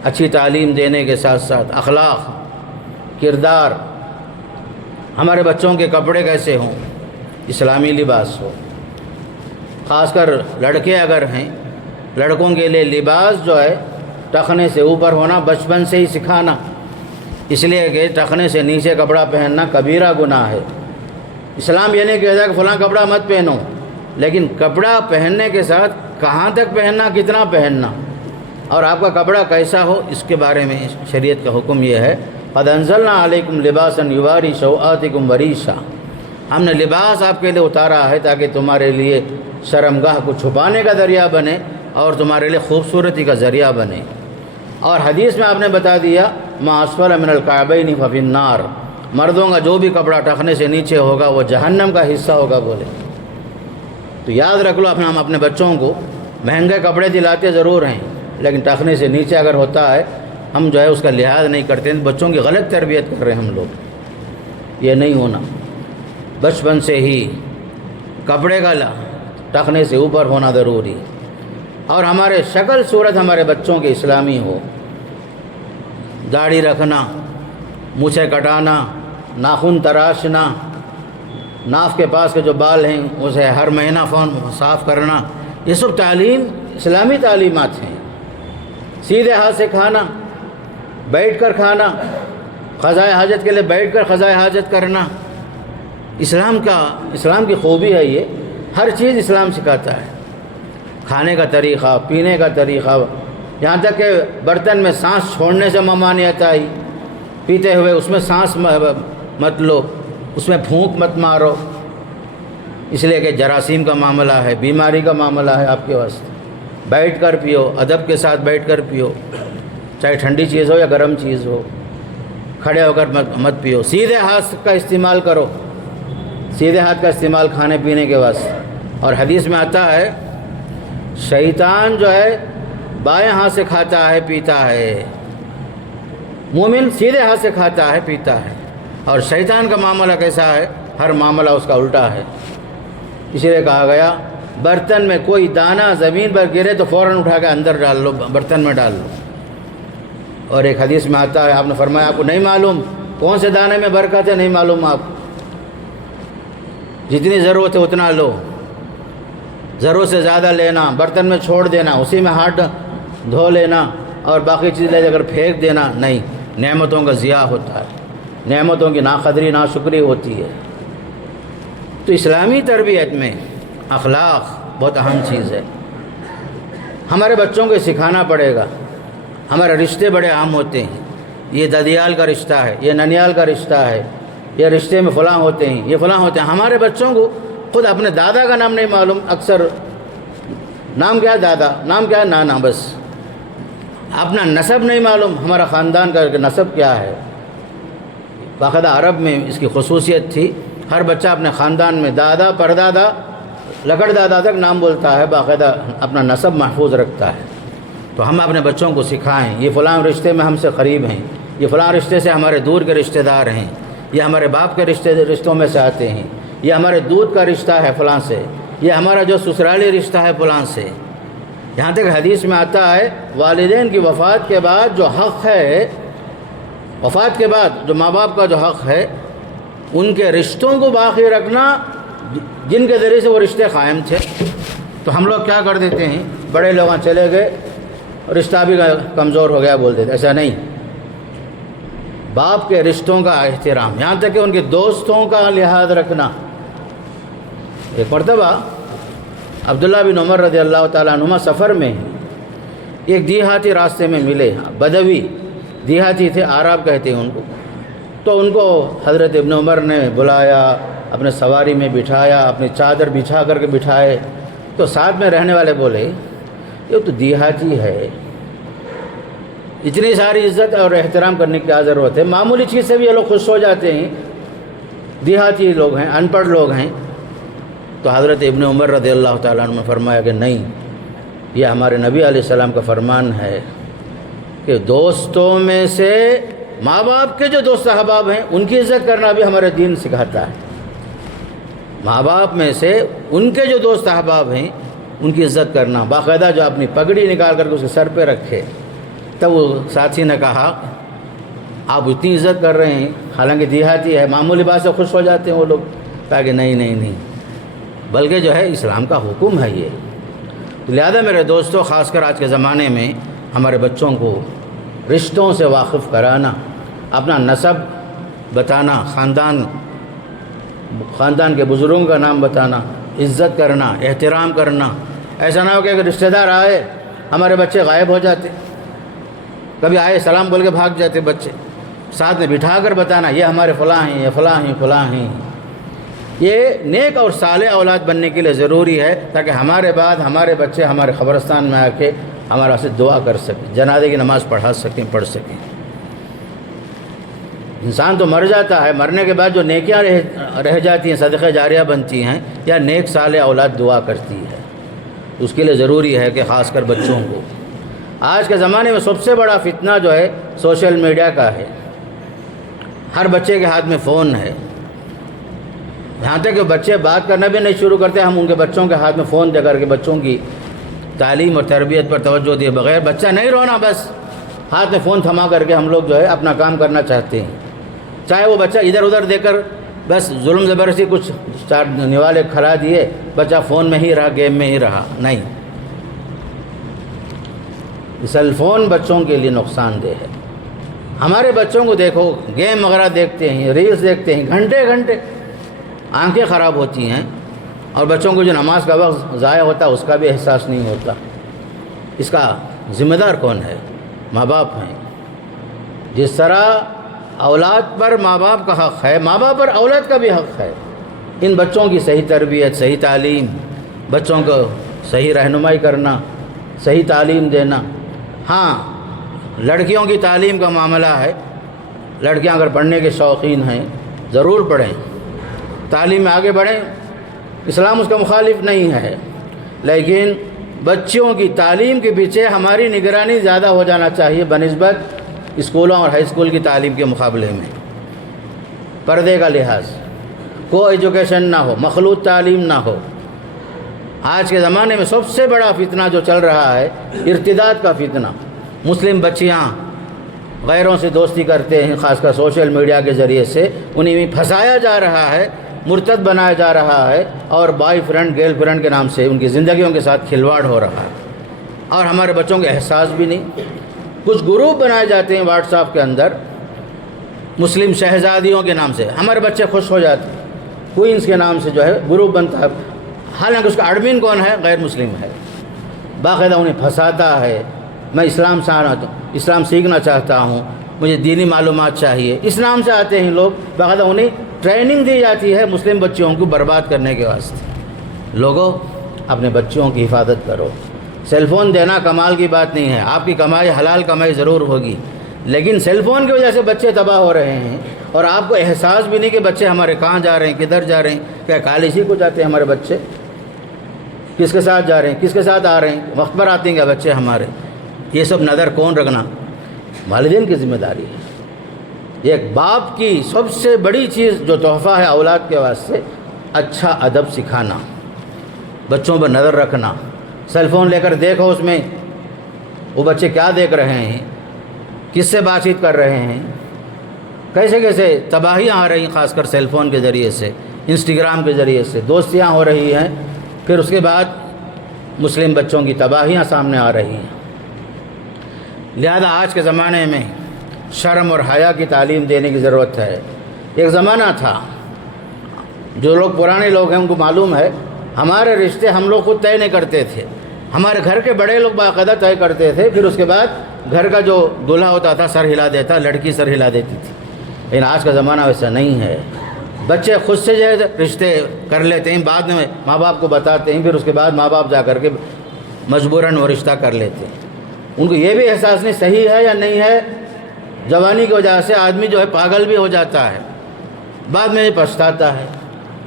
اچھی تعلیم دینے کے ساتھ ساتھ اخلاق، کردار، ہمارے بچوں کے کپڑے کیسے ہوں، اسلامی لباس ہو۔ خاص کر لڑکے اگر ہیں لڑکوں کے لیے لباس جو ہے ٹخنے سے اوپر ہونا بچپن سے ہی سکھانا، اس لیے کہ ٹخنے سے نیچے کپڑا پہننا کبیرہ گناہ ہے۔ اسلام یہ نہیں کہتا کہ فلاں کپڑا مت پہنو، لیکن کپڑا پہننے کے ساتھ کہاں تک پہننا، کتنا پہننا، اور آپ کا کپڑا کیسا ہو، اس کے بارے میں شریعت کا حکم یہ ہے۔ قد انزلنا علیکم لباسا یواری سوآتکم وریشا، ہم نے لباس آپ کے لیے اتارا ہے تاکہ تمہارے لیے شرمگاہ کو چھپانے کا ذریعہ بنے اور تمہارے لیے خوبصورتی کا ذریعہ بنے۔ اور حدیث میں آپ نے بتا دیا ما اسفل من الکعبین ففی النار، مردوں کا جو بھی کپڑا ٹخنے سے نیچے ہوگا وہ جہنم کا حصہ ہوگا بولے۔ تو یاد رکھ لو، ہم اپنے بچوں کو مہنگے کپڑے دلاتے ضرور ہیں، لیکن ٹخنے سے نیچے اگر ہوتا ہے ہم جو ہے اس کا لحاظ نہیں کرتے ہیں، بچوں کی غلط تربیت کر رہے ہیں ہم لوگ۔ یہ نہیں ہونا، بچپن سے ہی کپڑے کا ٹخنے سے اوپر ہونا ضروری، اور ہمارے شکل صورت ہمارے بچوں کے اسلامی ہو، داڑھی رکھنا، مونچھیں کٹانا، ناخن تراشنا، ناف کے پاس کے جو بال ہیں اسے ہر مہینہ صاف کرنا، یہ سب تعلیم اسلامی تعلیمات ہیں۔ سیدھے ہاتھ سے کھانا، بیٹھ کر کھانا، قضائے حاجت کے لیے بیٹھ کر قضائے حاجت کرنا، اسلام کی خوبی ہے یہ، ہر چیز اسلام سکھاتا ہے۔ کھانے کا طریقہ، پینے کا طریقہ، یہاں تک کہ برتن میں سانس چھوڑنے سے ممانعت آئی، پیتے ہوئے اس میں سانس مت لو، اس میں پھونک مت مارو، اس لیے کہ جراثیم کا معاملہ ہے، بیماری کا معاملہ ہے آپ کے واسطے۔ بیٹھ کر پیو، ادب کے ساتھ بیٹھ کر پیو، چاہے ٹھنڈی چیز ہو یا گرم چیز ہو، کھڑے ہو کر مت پیو۔ سیدھے ہاتھ کا استعمال کرو، سیدھے ہاتھ کا استعمال کھانے پینے کے واسطے۔ اور حدیث میں آتا ہے شیطان جو ہے بائیں ہاتھ سے کھاتا ہے پیتا ہے، مومن سیدھے ہاتھ سے کھاتا ہے پیتا ہے، اور شیطان کا معاملہ کیسا ہے؟ ہر معاملہ اس کا الٹا ہے۔ اس لیے کہا گیا برتن میں کوئی دانہ زمین پر گرے تو فوراً اٹھا کے اندر ڈال لو، برتن میں ڈال لو۔ اور ایک حدیث میں آتا ہے، آپ نے فرمایا آپ کو نہیں معلوم کون سے دانے میں برکت ہے، نہیں معلوم آپ، جتنی ضرورت ہے اتنا لو، ضرورت سے زیادہ لینا، برتن میں چھوڑ دینا، اسی میں ہاتھ دھو لینا اور باقی چیز لے جا کر پھینک دینا، نہیں، نعمتوں کا ضیاع ہوتا ہے، نعمتوں کی ناقدری ناشکری ہوتی ہے۔ تو اسلامی تربیت میں اخلاق بہت اہم چیز ہے، ہمارے بچوں کو سکھانا پڑے گا۔ ہمارے رشتے بڑے اہم ہوتے ہیں، یہ ددیال کا رشتہ ہے، یہ ننیال کا رشتہ ہے، یہ رشتے میں فلاں ہوتے ہیں، یہ فلاں ہوتے ہیں۔ ہمارے بچوں کو خود اپنے دادا کا نام نہیں معلوم، اکثر نام کیا ہے دادا، نام کیا ہے نانا، بس اپنا نسب نہیں معلوم، ہمارا خاندان کا نسب کیا ہے۔ باقاعدہ عرب میں اس کی خصوصیت تھی، ہر بچہ اپنے خاندان میں دادا، پردادا، لکڑ دادا تک نام بولتا ہے، باقاعدہ اپنا نسب محفوظ رکھتا ہے۔ تو ہم اپنے بچوں کو سکھائیں یہ فلاں رشتے میں ہم سے قریب ہیں، یہ فلاں رشتے سے ہمارے دور کے رشتہ دار ہیں، یہ ہمارے باپ کے رشتوں میں سے آتے ہیں، یہ ہمارے دودھ کا رشتہ ہے فلاں سے، یہ ہمارا جو سسرالی رشتہ ہے فلاں سے۔ یہاں تک حدیث میں آتا ہے والدین کی وفات کے بعد جو حق ہے، وفات کے بعد جو ماں باپ کا جو حق ہے، ان کے رشتوں کو باقی رکھنا جن کے ذریعے سے وہ رشتے قائم تھے۔ تو ہم لوگ کیا کر دیتے ہیں، بڑے لوگ چلے گئے، رشتہ بھی کمزور ہو گیا بول دیتے، ایسا نہیں۔ باپ کے رشتوں کا احترام، یہاں تک کہ ان کے دوستوں کا لحاظ رکھنا۔ ایک مرتبہ عبداللہ بن عمر رضی اللہ تعالیٰ عنہما سفر میں ایک دیہاتی راستے میں ملے، بدوی دیہاتی تھے، عرب کہتے ہیں ان کو۔ تو ان کو حضرت ابن عمر نے بلایا، اپنے سواری میں بٹھایا، اپنی چادر بچھا کر کے بٹھائے۔ تو ساتھ میں رہنے والے بولے یہ تو دیہاتی ہے، اتنی ساری عزت اور احترام کرنے کی کیا ضرورت ہے، معمولی چیز سے بھی یہ لوگ خوش ہو جاتے ہیں، دیہاتی لوگ ہیں، ان پڑھ لوگ ہیں۔ تو حضرت ابن عمر رضی اللہ تعالیٰ عنہ نے فرمایا کہ نہیں، یہ ہمارے نبی علیہ السلام کا فرمان ہے کہ دوستوں میں سے ماں باپ کے جو دوست احباب ہیں ان کی عزت کرنا بھی ہمارے دین سکھاتا ہے۔ ماں باپ میں سے ان کے جو دوست احباب ہیں ان کی عزت کرنا، باقاعدہ جو اپنی پگڑی نکال کر کے اسے سر پہ رکھے۔ تب وہ ساتھی نے کہا آپ اتنی عزت کر رہے ہیں، حالانکہ دیہاتی ہے، معمولی بات سے خوش ہو جاتے ہیں وہ لوگ۔ کہا کہ نہیں، بلکہ جو ہے اسلام کا حکم ہے یہ، لہذا میرے دوستوں، خاص کر آج کے زمانے میں ہمارے بچوں کو رشتوں سے واقف کرانا، اپنا نسب بتانا، خاندان کے بزرگوں کا نام بتانا، عزت کرنا، احترام کرنا. ایسا نہ ہو کہ اگر رشتہ دار آئے ہمارے بچے غائب ہو جاتے، کبھی آئے سلام بول کے بھاگ جاتے بچے. ساتھ میں بٹھا کر بتانا یہ ہمارے فلاں ہیں، یہ فلاں ہیں، فلاں ہیں. یہ نیک اور صالح اولاد بننے کے لیے ضروری ہے تاکہ ہمارے بعد ہمارے بچے ہمارے قبرستان میں آ کے ہمارا سے دعا کر سکیں، جنازے کی نماز پڑھ سکیں. انسان تو مر جاتا ہے، مرنے کے بعد جو نیکیاں رہ جاتی ہیں، صدقہ جاریہ بنتی ہیں، یا نیک صالح اولاد دعا کرتی ہے. اس کے لیے ضروری ہے کہ خاص کر بچوں کو. آج کے زمانے میں سب سے بڑا فتنہ جو ہے سوشل میڈیا کا ہے. ہر بچے کے ہاتھ میں فون ہے. یہاں تک کہ بچے بات کرنا بھی نہیں شروع کرتے، ہم ان کے بچوں کے ہاتھ میں فون دے کر کے بچوں کی تعلیم اور تربیت پر توجہ دیے بغیر بچہ نہیں رونا، بس ہاتھ میں فون تھما کر کے ہم لوگ جو ہے اپنا کام کرنا چاہتے ہیں. چاہے وہ بچہ ادھر ادھر دے کر بس ظلم زبردستی کچھ چار نوالے کھلا دیے، بچہ فون میں ہی رہا، گیم میں ہی رہا. نہیں، سیل فون بچوں کے لیے نقصان دہ ہے. ہمارے بچوں کو دیکھو، گیم وغیرہ دیکھتے ہیں، ریلز دیکھتے ہیں، گھنٹے گھنٹے، آنکھیں خراب ہوتی ہیں، اور بچوں کو جو نماز کا وقت ضائع ہوتا ہے اس کا بھی احساس نہیں ہوتا. اس کا ذمہ دار کون ہے؟ ماں باپ ہیں. جس طرح اولاد پر ماں باپ کا حق ہے، ماں باپ پر اولاد کا بھی حق ہے. ان بچوں کی صحیح تربیت، صحیح تعلیم، بچوں کو صحیح رہنمائی کرنا، صحیح تعلیم دینا. ہاں، لڑکیوں کی تعلیم کا معاملہ ہے. لڑکیاں اگر پڑھنے کے شوقین ہیں ضرور پڑھیں، تعلیم میں آگے بڑھیں، اسلام اس کا مخالف نہیں ہے. لیکن بچوں کی تعلیم کے پیچھے ہماری نگرانی زیادہ ہو جانا چاہیے بنسبت اسکولوں اور ہائی اسکول کی تعلیم کے مقابلے میں. پردے کا لحاظ، کو ایجوکیشن نہ ہو، مخلوط تعلیم نہ ہو. آج کے زمانے میں سب سے بڑا فتنہ جو چل رہا ہے ارتداد کا فتنہ. مسلم بچیاں غیروں سے دوستی کرتے ہیں، خاص کر سوشل میڈیا کے ذریعے سے انہیں بھی پھنسایا جا رہا ہے، مرتد بنایا جا رہا ہے، اور بوائے فرینڈ گرل فرینڈ کے نام سے ان کی زندگیوں کے ساتھ کھلواڑ ہو رہا ہے. اور ہمارے بچوں کے احساس بھی نہیں. کچھ گروپ بنائے جاتے ہیں واٹس ایپ کے اندر مسلم شہزادیوں کے نام سے، ہمارے بچے خوش ہو جاتے ہیں. کوئنس کے نام سے جو ہے گروپ بنتا ہے، حالانکہ اس کا ایڈمن کون ہے؟ غیر مسلم ہے. باقاعدہ انہیں پھنساتا ہے. میں اسلام سیکھنا چاہتا ہوں، مجھے دینی معلومات چاہیے، اس نام سے آتے ہیں لوگ. باقاعدہ انہیں ٹریننگ دی جاتی ہے مسلم بچوں کو برباد کرنے کے واسطے. لوگوں، اپنے بچوں کی حفاظت کرو. سیل فون دینا کمال کی بات نہیں ہے، آپ کی کمائی حلال کمائی ضرور ہوگی، لیکن سیل فون کی وجہ سے بچے تباہ ہو رہے ہیں، اور آپ کو احساس بھی نہیں کہ بچے ہمارے کہاں جا رہے ہیں، کدھر جا رہے ہیں. کیا کالج ہی کو جاتے ہیں ہمارے بچے؟ کس کے ساتھ جا رہے ہیں، کس کے ساتھ آ رہے ہیں، وقت پر آتے ہیں کیا بچے ہمارے؟ یہ سب نظر کون رکھنا؟ والدین کی ذمہ داری ہے. ایک باپ کی سب سے بڑی چیز جو تحفہ ہے اولاد کے واسطے، اچھا ادب سکھانا، بچوں پر نظر رکھنا. سیل فون لے کر دیکھو اس میں وہ بچے کیا دیکھ رہے ہیں، کس سے بات چیت کر رہے ہیں، کیسے کیسے تباہیاں آ رہی ہیں. خاص کر سیل فون کے ذریعے سے، انسٹاگرام کے ذریعے سے دوستیاں ہو رہی ہیں. پھر اس کے بعد مسلم بچوں کی تباہیاں سامنے آ رہی ہیں. لہذا آج کے زمانے میں شرم اور حیا کی تعلیم دینے کی ضرورت ہے. ایک زمانہ تھا، جو لوگ پرانے لوگ ہیں ان کو معلوم ہے، ہمارے رشتے ہم لوگ خود طے نہیں کرتے تھے، ہمارے گھر کے بڑے لوگ باقاعدہ طے کرتے تھے. پھر اس کے بعد گھر کا جو دولہا ہوتا تھا سر ہلا دیتا، لڑکی سر ہلا دیتی تھی. لیکن آج کا زمانہ ویسا نہیں ہے. بچے خود سے جو ہے رشتے کر لیتے ہیں، بعد میں ماں باپ کو بتاتے ہیں، پھر اس کے بعد ماں باپ جا کر کے مجبوراً وہ رشتہ کر لیتے ہیں. ان کو یہ بھی احساس نہیں صحیح ہے یا نہیں ہے. جوانی کی وجہ سے آدمی جو ہے پاگل بھی ہو جاتا ہے، بعد میں پچھتاتا ہے.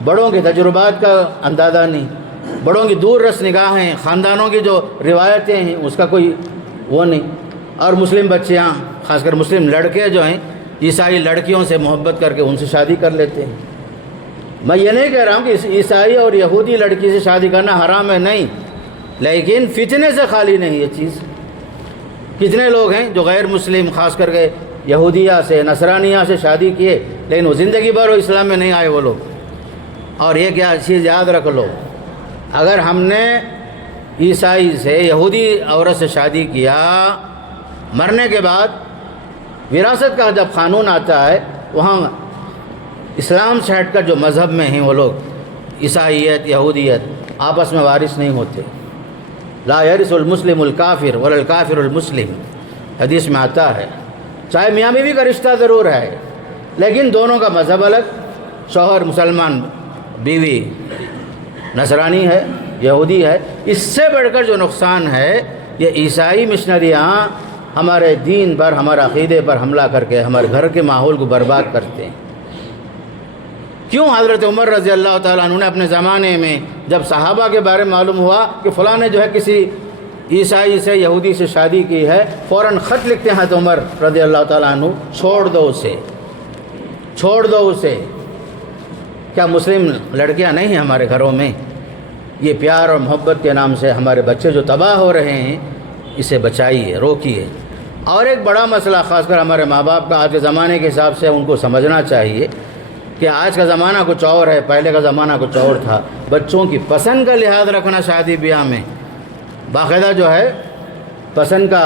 بڑوں کے تجربات کا اندازہ نہیں، بڑوں کی دور رس نگاہیں، خاندانوں کی جو روایتیں ہیں اس کا کوئی وہ نہیں. اور مسلم بچیاں، خاص کر مسلم لڑکے جو ہیں، عیسائی لڑکیوں سے محبت کر کے ان سے شادی کر لیتے ہیں. میں یہ نہیں کہہ رہا ہوں کہ عیسائی اور یہودی لڑکی سے شادی کرنا حرام ہے، نہیں، لیکن فتنے سے خالی نہیں یہ چیز. کتنے لوگ ہیں جو غیر مسلم، خاص کر کے یہودیہ سے، نصرانیہ سے شادی کیے، لیکن وہ زندگی بھر وہ اسلام میں نہیں آئے وہ لوگ. اور یہ کیا چیز یاد رکھ لو، اگر ہم نے عیسائی سے، یہودی عورت سے شادی کیا، مرنے کے بعد وراثت کا جب قانون آتا ہے وہاں اسلام سے ہٹ کر جو مذہب میں ہیں وہ لوگ عیسائیت یہودیت آپس میں وارث نہیں ہوتے. لا یرث المسلم الکافر ولا الکافر المسلم، حدیث میں آتا ہے. چاہے میاں بیوی کا رشتہ ضرور ہے لیکن دونوں کا مذہب الگ، شوہر مسلمان، بیوی نصرانی ہے، یہودی ہے. اس سے بڑھ کر جو نقصان ہے یہ عیسائی مشنریاں ہمارے دین پر، ہمارے عقیدے پر حملہ کر کے ہمارے گھر کے ماحول کو برباد کرتے ہیں. کیوں؟ حضرت عمر رضی اللہ تعالیٰ عنہ نے اپنے زمانے میں جب صحابہ کے بارے میں معلوم ہوا کہ فلاں نے جو ہے کسی عیسائی سے یہودی سے شادی کی ہے، فوراً خط لکھتے ہیں حضرت عمر رضی اللہ تعالیٰ عنہ، چھوڑ دو اسے، چھوڑ دو اسے. کیا مسلم لڑکیاں نہیں ہیں ہمارے گھروں میں؟ یہ پیار اور محبت کے نام سے ہمارے بچے جو تباہ ہو رہے ہیں، اسے بچائیے، روکیے. اور ایک بڑا مسئلہ خاص کر ہمارے ماں باپ کا آج کے زمانے کے حساب سے ان کو سمجھنا چاہیے کہ آج کا زمانہ کچھ اور ہے، پہلے کا زمانہ کچھ اور تھا. بچوں کی پسند کا لحاظ رکھنا شادی بیاہ میں، باقاعدہ جو ہے پسند کا،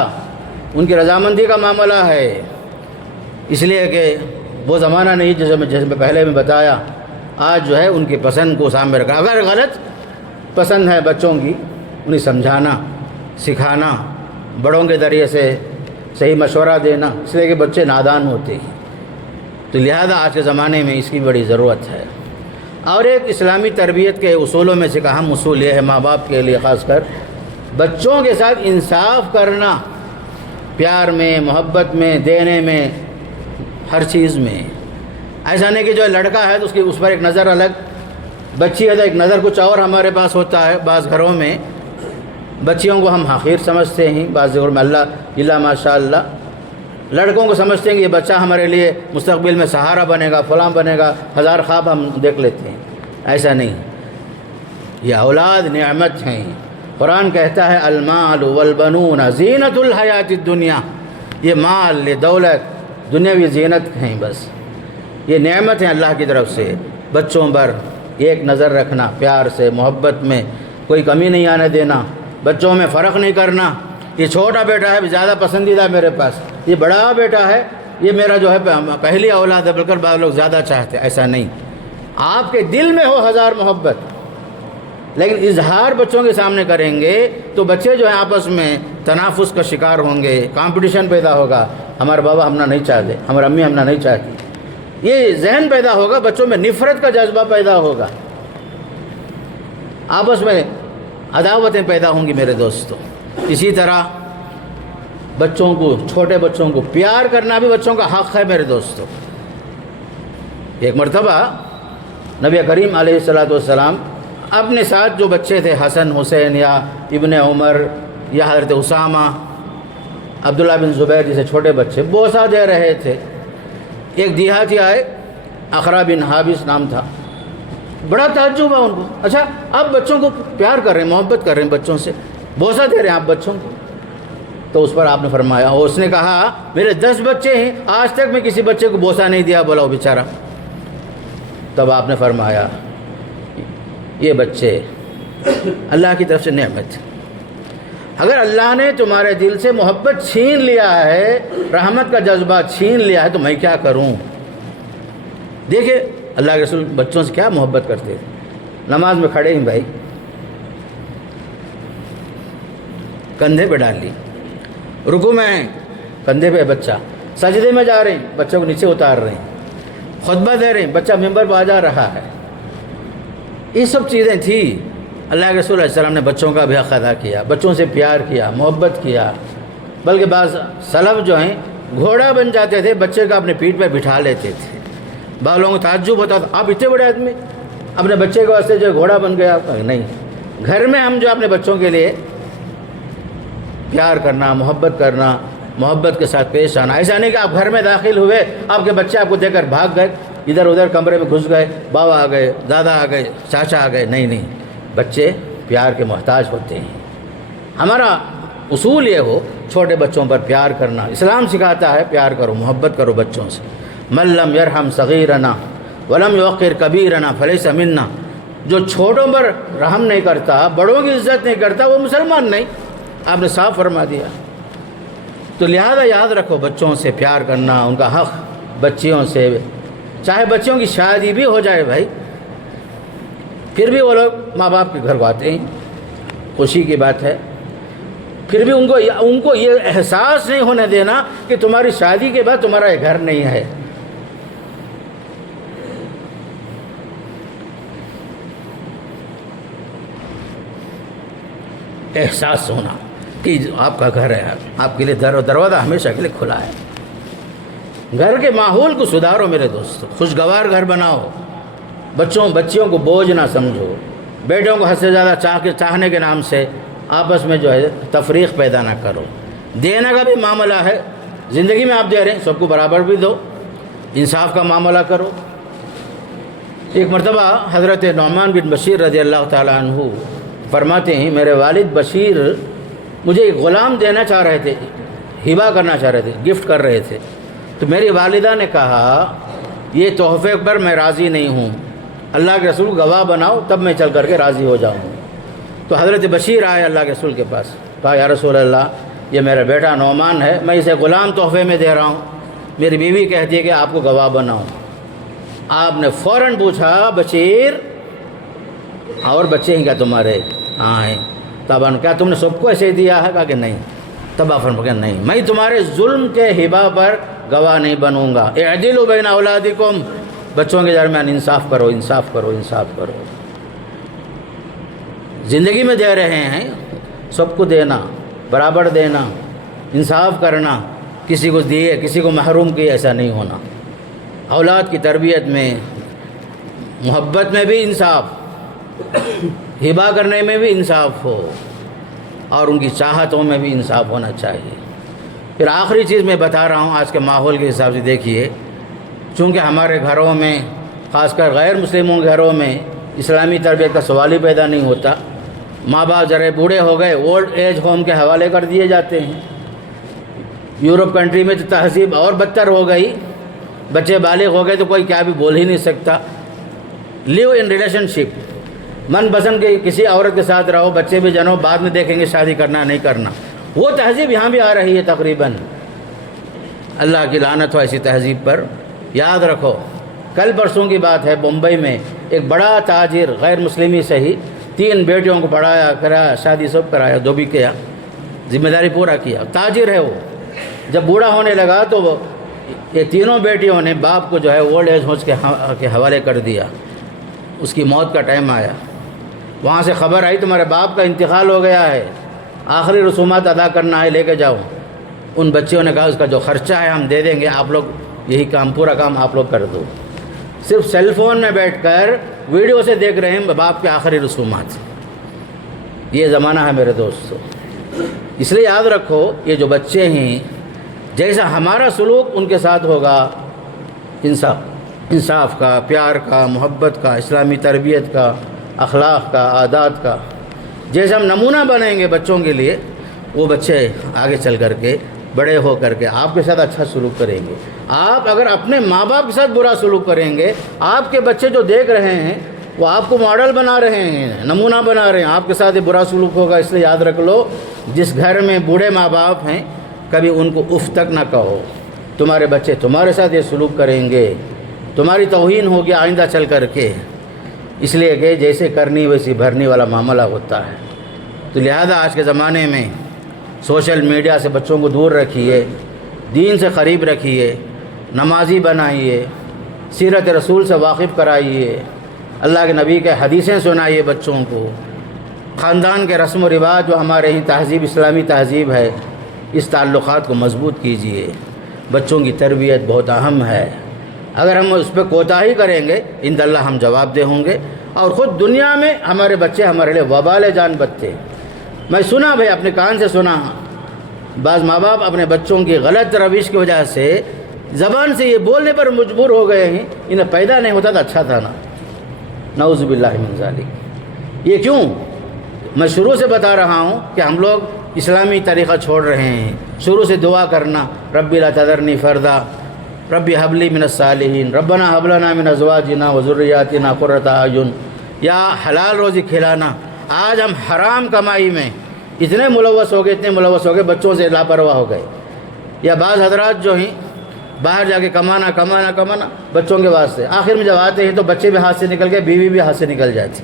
ان کی رضامندی کا معاملہ ہے. اس لیے کہ وہ زمانہ نہیں جیسے میں پہلے میں بتایا. آج جو ہے ان کی پسند کو سامنے رکھا. اگر غلط پسند ہے بچوں کی، انہیں سمجھانا، سکھانا، بڑوں کے ذریعے سے صحیح مشورہ دینا، اس لیے کہ بچے نادان ہوتے ہیں. تو لہذا آج کے زمانے میں اس کی بڑی ضرورت ہے. اور ایک اسلامی تربیت کے اصولوں میں سے ایک اہم اصول یہ ہے ماں باپ کے لیے خاص کر، بچوں کے ساتھ انصاف کرنا، پیار میں، محبت میں، دینے میں، ہر چیز میں. ایسا نہیں کہ جو لڑکا ہے تو اس پر ایک نظر الگ، بچی ہے تو ایک نظر کچھ اور ہمارے پاس ہوتا ہے. بعض گھروں میں بچیوں کو ہم حقیر سمجھتے ہیں، بعض گھروں میں اللہ ماشاء اللہ لڑکوں کو سمجھتے ہیں کہ یہ بچہ ہمارے لیے مستقبل میں سہارا بنے گا، فلاں بنے گا، ہزار خواب ہم دیکھ لیتے ہیں. ایسا نہیں، یہ اولاد نعمت ہیں. قرآن کہتا ہے المال والبنون زینت الحیات الدنیا، یہ مال، یہ دولت دنیاوی زینت ہیں، بس یہ نعمت ہیں اللہ کی طرف سے. بچوں پر ایک نظر رکھنا، پیار سے، محبت میں کوئی کمی نہیں آنے دینا، بچوں میں فرق نہیں کرنا. یہ چھوٹا بیٹا ہے زیادہ پسندیدہ میرے پاس، یہ بڑا بیٹا ہے یہ میرا جو ہے پہلی اولاد ہے، بلکہ بعض لوگ زیادہ چاہتے. ایسا نہیں. آپ کے دل میں ہو ہزار محبت لیکن اظہار بچوں کے سامنے کریں گے تو بچے جو ہیں آپس میں تنافس کا شکار ہوں گے، کمپٹیشن پیدا ہوگا. ہمارے بابا ہمنا نہیں چاہتے، ہماری امی ہمنا نہیں چاہتی. یہ ذہن پیدا ہوگا، بچوں میں نفرت کا جذبہ پیدا ہوگا، آپس میں عداوتیں پیدا ہوں گی میرے دوستوں. اسی طرح بچوں کو، چھوٹے بچوں کو پیار کرنا بھی بچوں کا حق ہے میرے دوستوں. ایک مرتبہ نبی کریم علیہ السلام اپنے ساتھ جو بچے تھے، حسن، حسین یا ابن عمر یا حضرت اسامہ، عبداللہ بن زبیر جیسے چھوٹے بچے، بوسہ دے رہے تھے. ایک دیہاتی آئے، اقرا بن حابس نام تھا. بڑا تعجب ہوا ان کو، اچھا آپ بچوں کو پیار کر رہے ہیں، محبت کر رہے ہیں بچوں سے، بوسہ دے رہے ہیں آپ بچوں کو. تو اس پر آپ نے فرمایا، اور اس نے کہا میرے 10 بچے ہیں، آج تک میں کسی بچے کو بوسہ نہیں دیا. بولا وہ بیچارہ. تب آپ نے فرمایا یہ بچے اللہ کی طرف سے نعمت. اگر اللہ نے تمہارے دل سے محبت چھین لیا ہے، رحمت کا جذبہ چھین لیا ہے، تو میں کیا کروں؟ دیکھیں اللہ کے رسول بچوں سے کیا محبت کرتے تھے. نماز میں کھڑے ہیں بھائی، کندھے پہ ڈال لی، رکوع میں ہیں، کندھے پہ بچہ، سجدے میں جا رہے ہیں، بچوں کو نیچے اتار رہے ہیں، خطبہ دے رہے ہیں، بچہ ممبر پہ آ جا رہا ہے. یہ سب چیزیں تھیں. اللہ کے رسول علیہ السلام نے بچوں کا بھی حق ادا کیا، بچوں سے پیار کیا، محبت کیا. بلکہ بعض سلف جو ہیں گھوڑا بن جاتے تھے، بچے کو اپنے پیٹھ پہ بٹھا لیتے تھے. بعض لوگوں کو تعجب ہوتا تھا، آپ اتنے بڑے آدمی اپنے بچے کے واسطے جو گھوڑا بن گیا. نہیں، گھر میں ہم جو اپنے بچوں کے لیے پیار کرنا، محبت کرنا، محبت کے ساتھ پیش آنا. ایسا نہیں کہ آپ گھر میں داخل ہوئے، آپ کے بچے آپ کو دیکھ کر بھاگ گئے، ادھر ادھر کمرے میں گھس گئے، بابا آ گئے، دادا آ گئے، چاچا آ گئے. نہیں نہیں، بچے پیار کے محتاج ہوتے ہیں. ہمارا اصول یہ ہو چھوٹے بچوں پر پیار کرنا. اسلام سکھاتا ہے پیار کرو، محبت کرو بچوں سے. من لم یرحم صغیرنا ولم یوقر کبیرنا فلیس منا. جو چھوٹوں پر رحم نہیں کرتا، بڑوں کی عزت نہیں کرتا، وہ مسلمان نہیں، آپ نے صاف فرما دیا۔ تو لہذا یاد رکھو، بچوں سے پیار کرنا، ان کا حق بچیوں سے، چاہے بچوں کی شادی بھی ہو جائے بھائی، پھر بھی وہ لوگ ماں باپ کے گھر کو آتے ہیں، خوشی کی بات ہے۔ پھر بھی ان کو یہ احساس نہیں ہونے دینا کہ تمہاری شادی کے بعد تمہارا یہ گھر نہیں ہے۔ احساس ہونا کہ آپ کا گھر ہے، آپ کے لیے دروازہ ہمیشہ کے لیے کھلا ہے۔ گھر کے ماحول کو سدھارو میرے دوستو، خوشگوار گھر بناؤ، بچیوں کو بوجھ نہ سمجھو، بیٹوں کو حد سے زیادہ چاہنے کے نام سے آپس میں جو ہے تفریق پیدا نہ کرو۔ دینے کا بھی معاملہ ہے، زندگی میں آپ دے رہے ہیں، سب کو برابر بھی دو، انصاف کا معاملہ کرو۔ ایک مرتبہ حضرت نعمان بن بشیر رضی اللہ تعالیٰ عنہ فرماتے ہیں، میرے والد بشیر مجھے ایک غلام دینا چاہ رہے تھے، ہبہ کرنا چاہ رہے تھے، گفٹ کر رہے تھے، تو میری والدہ نے کہا یہ تحفے پر میں راضی نہیں ہوں، اللہ کے رسول گواہ بناؤ تب میں چل کر کے راضی ہو جاؤں۔ تو حضرت بشیر آئے اللہ کے رسول کے پاس، کہا یا رسول اللہ یہ میرا بیٹا نعمان ہے، میں اسے غلام تحفے میں دے رہا ہوں، میری بیوی کہتی ہے کہ آپ کو گواہ بناؤں۔ آپ نے فوراً پوچھا بشیر اور بچے ہیں کیا تمہارے؟ ہاں ہیں۔ تب کیا تم نے سب کو ایسے دیا ہے؟ کہا کہ نہیں۔ تب آپ فرمایا نہیں، میں تمہارے ظلم کے ہبہ پر گواہ نہیں بنوں گا۔ اعدلوا بین اولادکم، بچوں کے درمیان انصاف کرو، انصاف کرو، انصاف کرو۔ زندگی میں دے رہے ہیں، سب کو دینا، برابر دینا، انصاف کرنا، کسی کو دیے کسی کو محروم کیے ایسا نہیں ہونا۔ اولاد کی تربیت میں، محبت میں بھی انصاف، ہبہ کرنے میں بھی انصاف ہو، اور ان کی چاہتوں میں بھی انصاف ہونا چاہیے۔ پھر آخری چیز میں بتا رہا ہوں، آج کے ماحول کے حساب سے دیکھیے، چونکہ ہمارے گھروں میں، خاص کر غیر مسلموں کے گھروں میں اسلامی تربیت کا سوال ہی پیدا نہیں ہوتا۔ ماں باپ ذرا بوڑھے ہو گئے، اولڈ ایج ہوم کے حوالے کر دیے جاتے ہیں۔ یورپ کنٹری میں تو تہذیب اور بدتر ہو گئی، بچے بالغ ہو گئے تو کوئی کیا بھی بول ہی نہیں سکتا۔ لیو ان ریلیشن شپ، من پسند کے کسی عورت کے ساتھ رہو، بچے بھی جنو، بعد میں دیکھیں گے شادی کرنا نہیں کرنا۔ وہ تہذیب یہاں بھی آ رہی ہے تقریباً۔ اللہ کی لعنت ہو ایسی تہذیب پر۔ یاد رکھو، کل پرسوں کی بات ہے، بمبئی میں ایک بڑا تاجر، غیر مسلمی سے ہی 3 بیٹیوں کو پڑھایا، کرایا، شادی سب کرایا، جو بھی کیا، ذمہ داری پورا کیا، تاجر ہے وہ۔ جب بوڑھا ہونے لگا تو یہ تینوں بیٹیوں نے باپ کو جو ہے اولڈ ایج ہوم کے حوالے کر دیا۔ اس کی موت کا ٹائم آیا، وہاں سے خبر آئی تمہارے باپ کا انتقال ہو گیا ہے، آخری رسومات ادا کرنا ہے، لے کے جاؤ۔ ان بچیوں نے کہا اس کا جو خرچہ ہے ہم دے دیں گے، آپ لوگ یہی کام، پورا کام آپ لوگ کر دو۔ صرف سیل فون میں بیٹھ کر ویڈیو سے دیکھ رہے ہیں باپ کے آخری رسومات۔ یہ زمانہ ہے میرے دوستو۔ اس لیے یاد رکھو، یہ جو بچے ہیں، جیسا ہمارا سلوک ان کے ساتھ ہوگا، انصاف کا، پیار کا، محبت کا، اسلامی تربیت کا، اخلاق کا، عادات کا، جیسے ہم نمونہ بنیں گے بچوں کے لیے، وہ بچے آگے چل کر کے، بڑے ہو کر کے آپ کے ساتھ اچھا سلوک کریں گے۔ آپ اگر اپنے ماں باپ کے ساتھ برا سلوک کریں گے، آپ کے بچے جو دیکھ رہے ہیں وہ آپ کو ماڈل بنا رہے ہیں، نمونہ بنا رہے ہیں، آپ کے ساتھ یہ برا سلوک ہوگا۔ اس لیے یاد رکھ لو، جس گھر میں بوڑھے ماں باپ ہیں، کبھی ان کو اف تک نہ کہو۔ تمہارے بچے تمہارے ساتھ یہ سلوک کریں گے، تمہاری توہین ہوگی آئندہ چل کر کے، اس لیے کہ جیسے کرنی ویسی بھرنی والا معاملہ ہوتا ہے۔ تو لہذا آج کے زمانے میں سوشل میڈیا سے بچوں کو دور رکھیے، دین سے قریب رکھیے، نمازی بنائیے، سیرت رسول سے واقف کرائیے، اللہ کے نبی کے حدیثیں سنائیے بچوں کو، خاندان کے رسم و رواج جو ہمارے ہی تہذیب، اسلامی تہذیب ہے، اس تعلقات کو مضبوط کیجیے۔ بچوں کی تربیت بہت اہم ہے، اگر ہم اس پہ کوتاہی کریں گے ان اللہ ہم جواب دہ ہوں گے، اور خود دنیا میں ہمارے بچے ہمارے لیے وبال جان بنتے۔ میں سنا بھائی، اپنے کان سے سنا، بعض ماں باپ اپنے بچوں کی غلط روش کی وجہ سے زبان سے یہ بولنے پر مجبور ہو گئے ہیں، انہیں پیدا نہیں ہوتا تو اچھا تھا نا، نعوذ باللہ من ذالک۔ یہ کیوں؟ میں شروع سے بتا رہا ہوں کہ ہم لوگ اسلامی طریقہ چھوڑ رہے ہیں۔ شروع سے دعا کرنا، ربی لا تذرنی فردا، ربی حب لی من الصالحین، ربنا حب لنا من ازواجنا وذریاتنا قرۃ اعین، یا حلال روزی کھلانا. آج ہم حرام کمائی میں اتنے ملوث ہو گئے بچوں سے لاپرواہ ہو گئے. یا بعض حضرات جو ہیں باہر جا کے کمانا بچوں کے واسطے، آخر میں جب آتے ہیں تو بچے بھی ہاتھ سے نکل گئے، بیوی بھی ہاتھ سے نکل جاتی.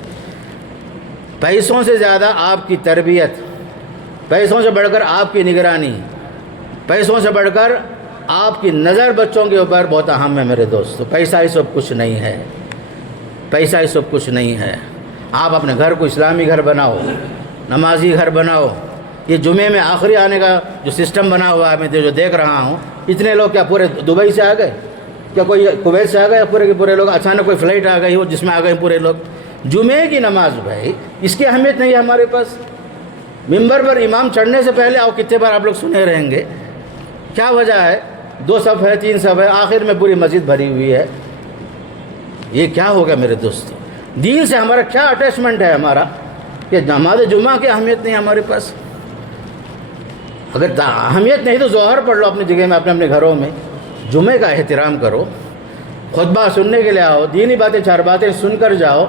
پیسوں سے زیادہ آپ کی تربیت، پیسوں سے بڑھ کر آپ کی نگرانی، پیسوں سے بڑھ کر آپ کی نظر بچوں کے اوپر بہت اہم ہے میرے دوستو. پیسہ ہی سب کچھ نہیں ہے، پیسہ ہی سب کچھ نہیں ہے. آپ اپنے گھر کو اسلامی گھر بناؤ، نمازی گھر بناؤ. یہ جمعے میں آخری آنے کا جو سسٹم بنا ہوا ہے میں جو دیکھ رہا ہوں، اتنے لوگ کیا پورے دبئی سے آ گئے، کیا کوئی کویت سے آ گئے، پورے کے پورے لوگ اچانک کوئی فلائٹ آ گئی ہو جس میں آ گئے پورے لوگ. جمعے کی نماز بھائی اس کی اہمیت نہیں ہے ہمارے پاس. ممبر پر امام چڑھنے سے پہلے کتنے بار آپ لوگ سنے رہیں گے. کیا وجہ ہے؟ 2 صف ہے، 3 صف ہے، آخر میں پوری مسجد بھری ہوئی ہے. یہ کیا ہوگا میرے دوستو؟ دین سے ہمارا کیا اٹیچمنٹ ہے ہمارا کہ نماز جمعہ کی اہمیت نہیں ہمارے پاس. اگر اہمیت نہیں تو ظہر پڑھ لو اپنی جگہ میں، اپنے گھروں میں. جمعے کا احترام کرو، خطبہ سننے کے لیے آؤ، دینی باتیں 4 باتیں سن کر جاؤ.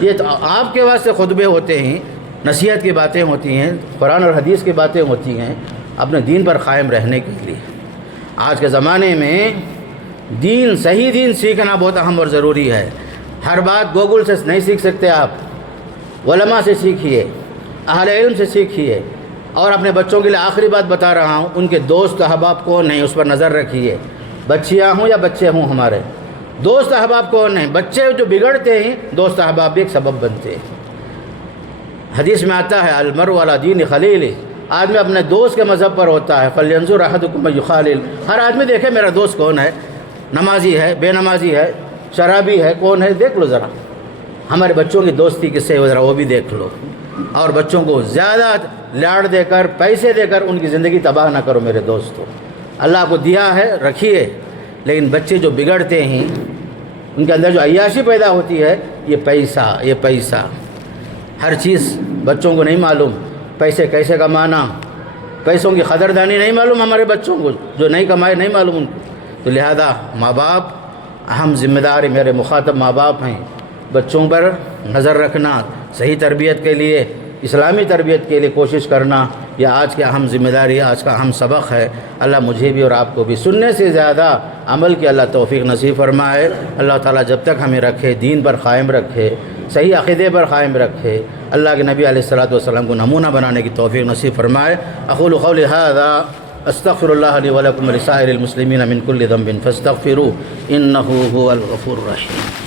یہ تو آپ کے واسطے خطبے ہوتے ہیں، نصیحت کی باتیں ہوتی ہیں، قرآن اور حدیث کی باتیں ہوتی ہیں اپنے دین پر قائم رہنے کے لیے. آج کے زمانے میں دین، صحیح دین سیکھنا بہت اہم اور ضروری ہے. ہر بات گوگل سے نہیں سیکھ سکتے آپ، علماء سے سیکھیے، اہل علم سے سیکھیے. اور اپنے بچوں کے لیے آخری بات بتا رہا ہوں، ان کے دوست احباب کون ہیں اس پر نظر رکھیے. بچیاں ہوں یا بچے ہوں، ہمارے دوست احباب کون ہیں. بچے جو بگڑتے ہیں دوست احباب بھی ایک سبب بنتے ہیں. حدیث میں آتا ہے المرء علی دین خلیلہ، آدمی اپنے دوست کے مذہب پر ہوتا ہے. فلینظر احدکم من یخالل، ہر آدمی دیکھے میرا دوست کون ہے، نمازی ہے، بے نمازی ہے، شرابی ہے، کون ہے، دیکھ لو ذرا. ہمارے بچوں کی دوستی کس سے ہو ذرا وہ بھی دیکھ لو. اور بچوں کو زیادہ لاڑ دے کر، پیسے دے کر ان کی زندگی تباہ نہ کرو میرے دوستو. اللہ کو دیا ہے رکھیے، لیکن بچے جو بگڑتے ہیں ان کے اندر جو عیاشی پیدا ہوتی ہے، یہ پیسہ ہر چیز بچوں کو نہیں معلوم. پیسے کیسے کمانا، پیسوں کی قدردانی نہیں معلوم ہمارے بچوں کو، جو نہیں کمائے نہیں معلوم ان کو. تو لہذا ماں باپ اہم ذمہ داری، میرے مخاطب ماں باپ ہیں. بچوں پر نظر رکھنا، صحیح تربیت کے لیے، اسلامی تربیت کے لیے کوشش کرنا، یہ آج کی اہم ذمہ داری ہے، آج کا اہم سبق ہے. اللہ مجھے بھی اور آپ کو بھی سننے سے زیادہ عمل کی اللہ توفیق نصیب فرمائے. اللہ تعالیٰ جب تک ہمیں رکھے، دین پر قائم رکھے، صحیح عقیدے پر قائم رکھے، اللہ کے نبی علیہ الصلاۃ والسلام کو نمونہ بنانے کی توفیق نصیب فرمائے. اقول قولی ھذا استغفر اللہ لی ولکم ولسائر المسلمین من کل ذنب فاستغفروہ انہ ھو الغفور الرحیم.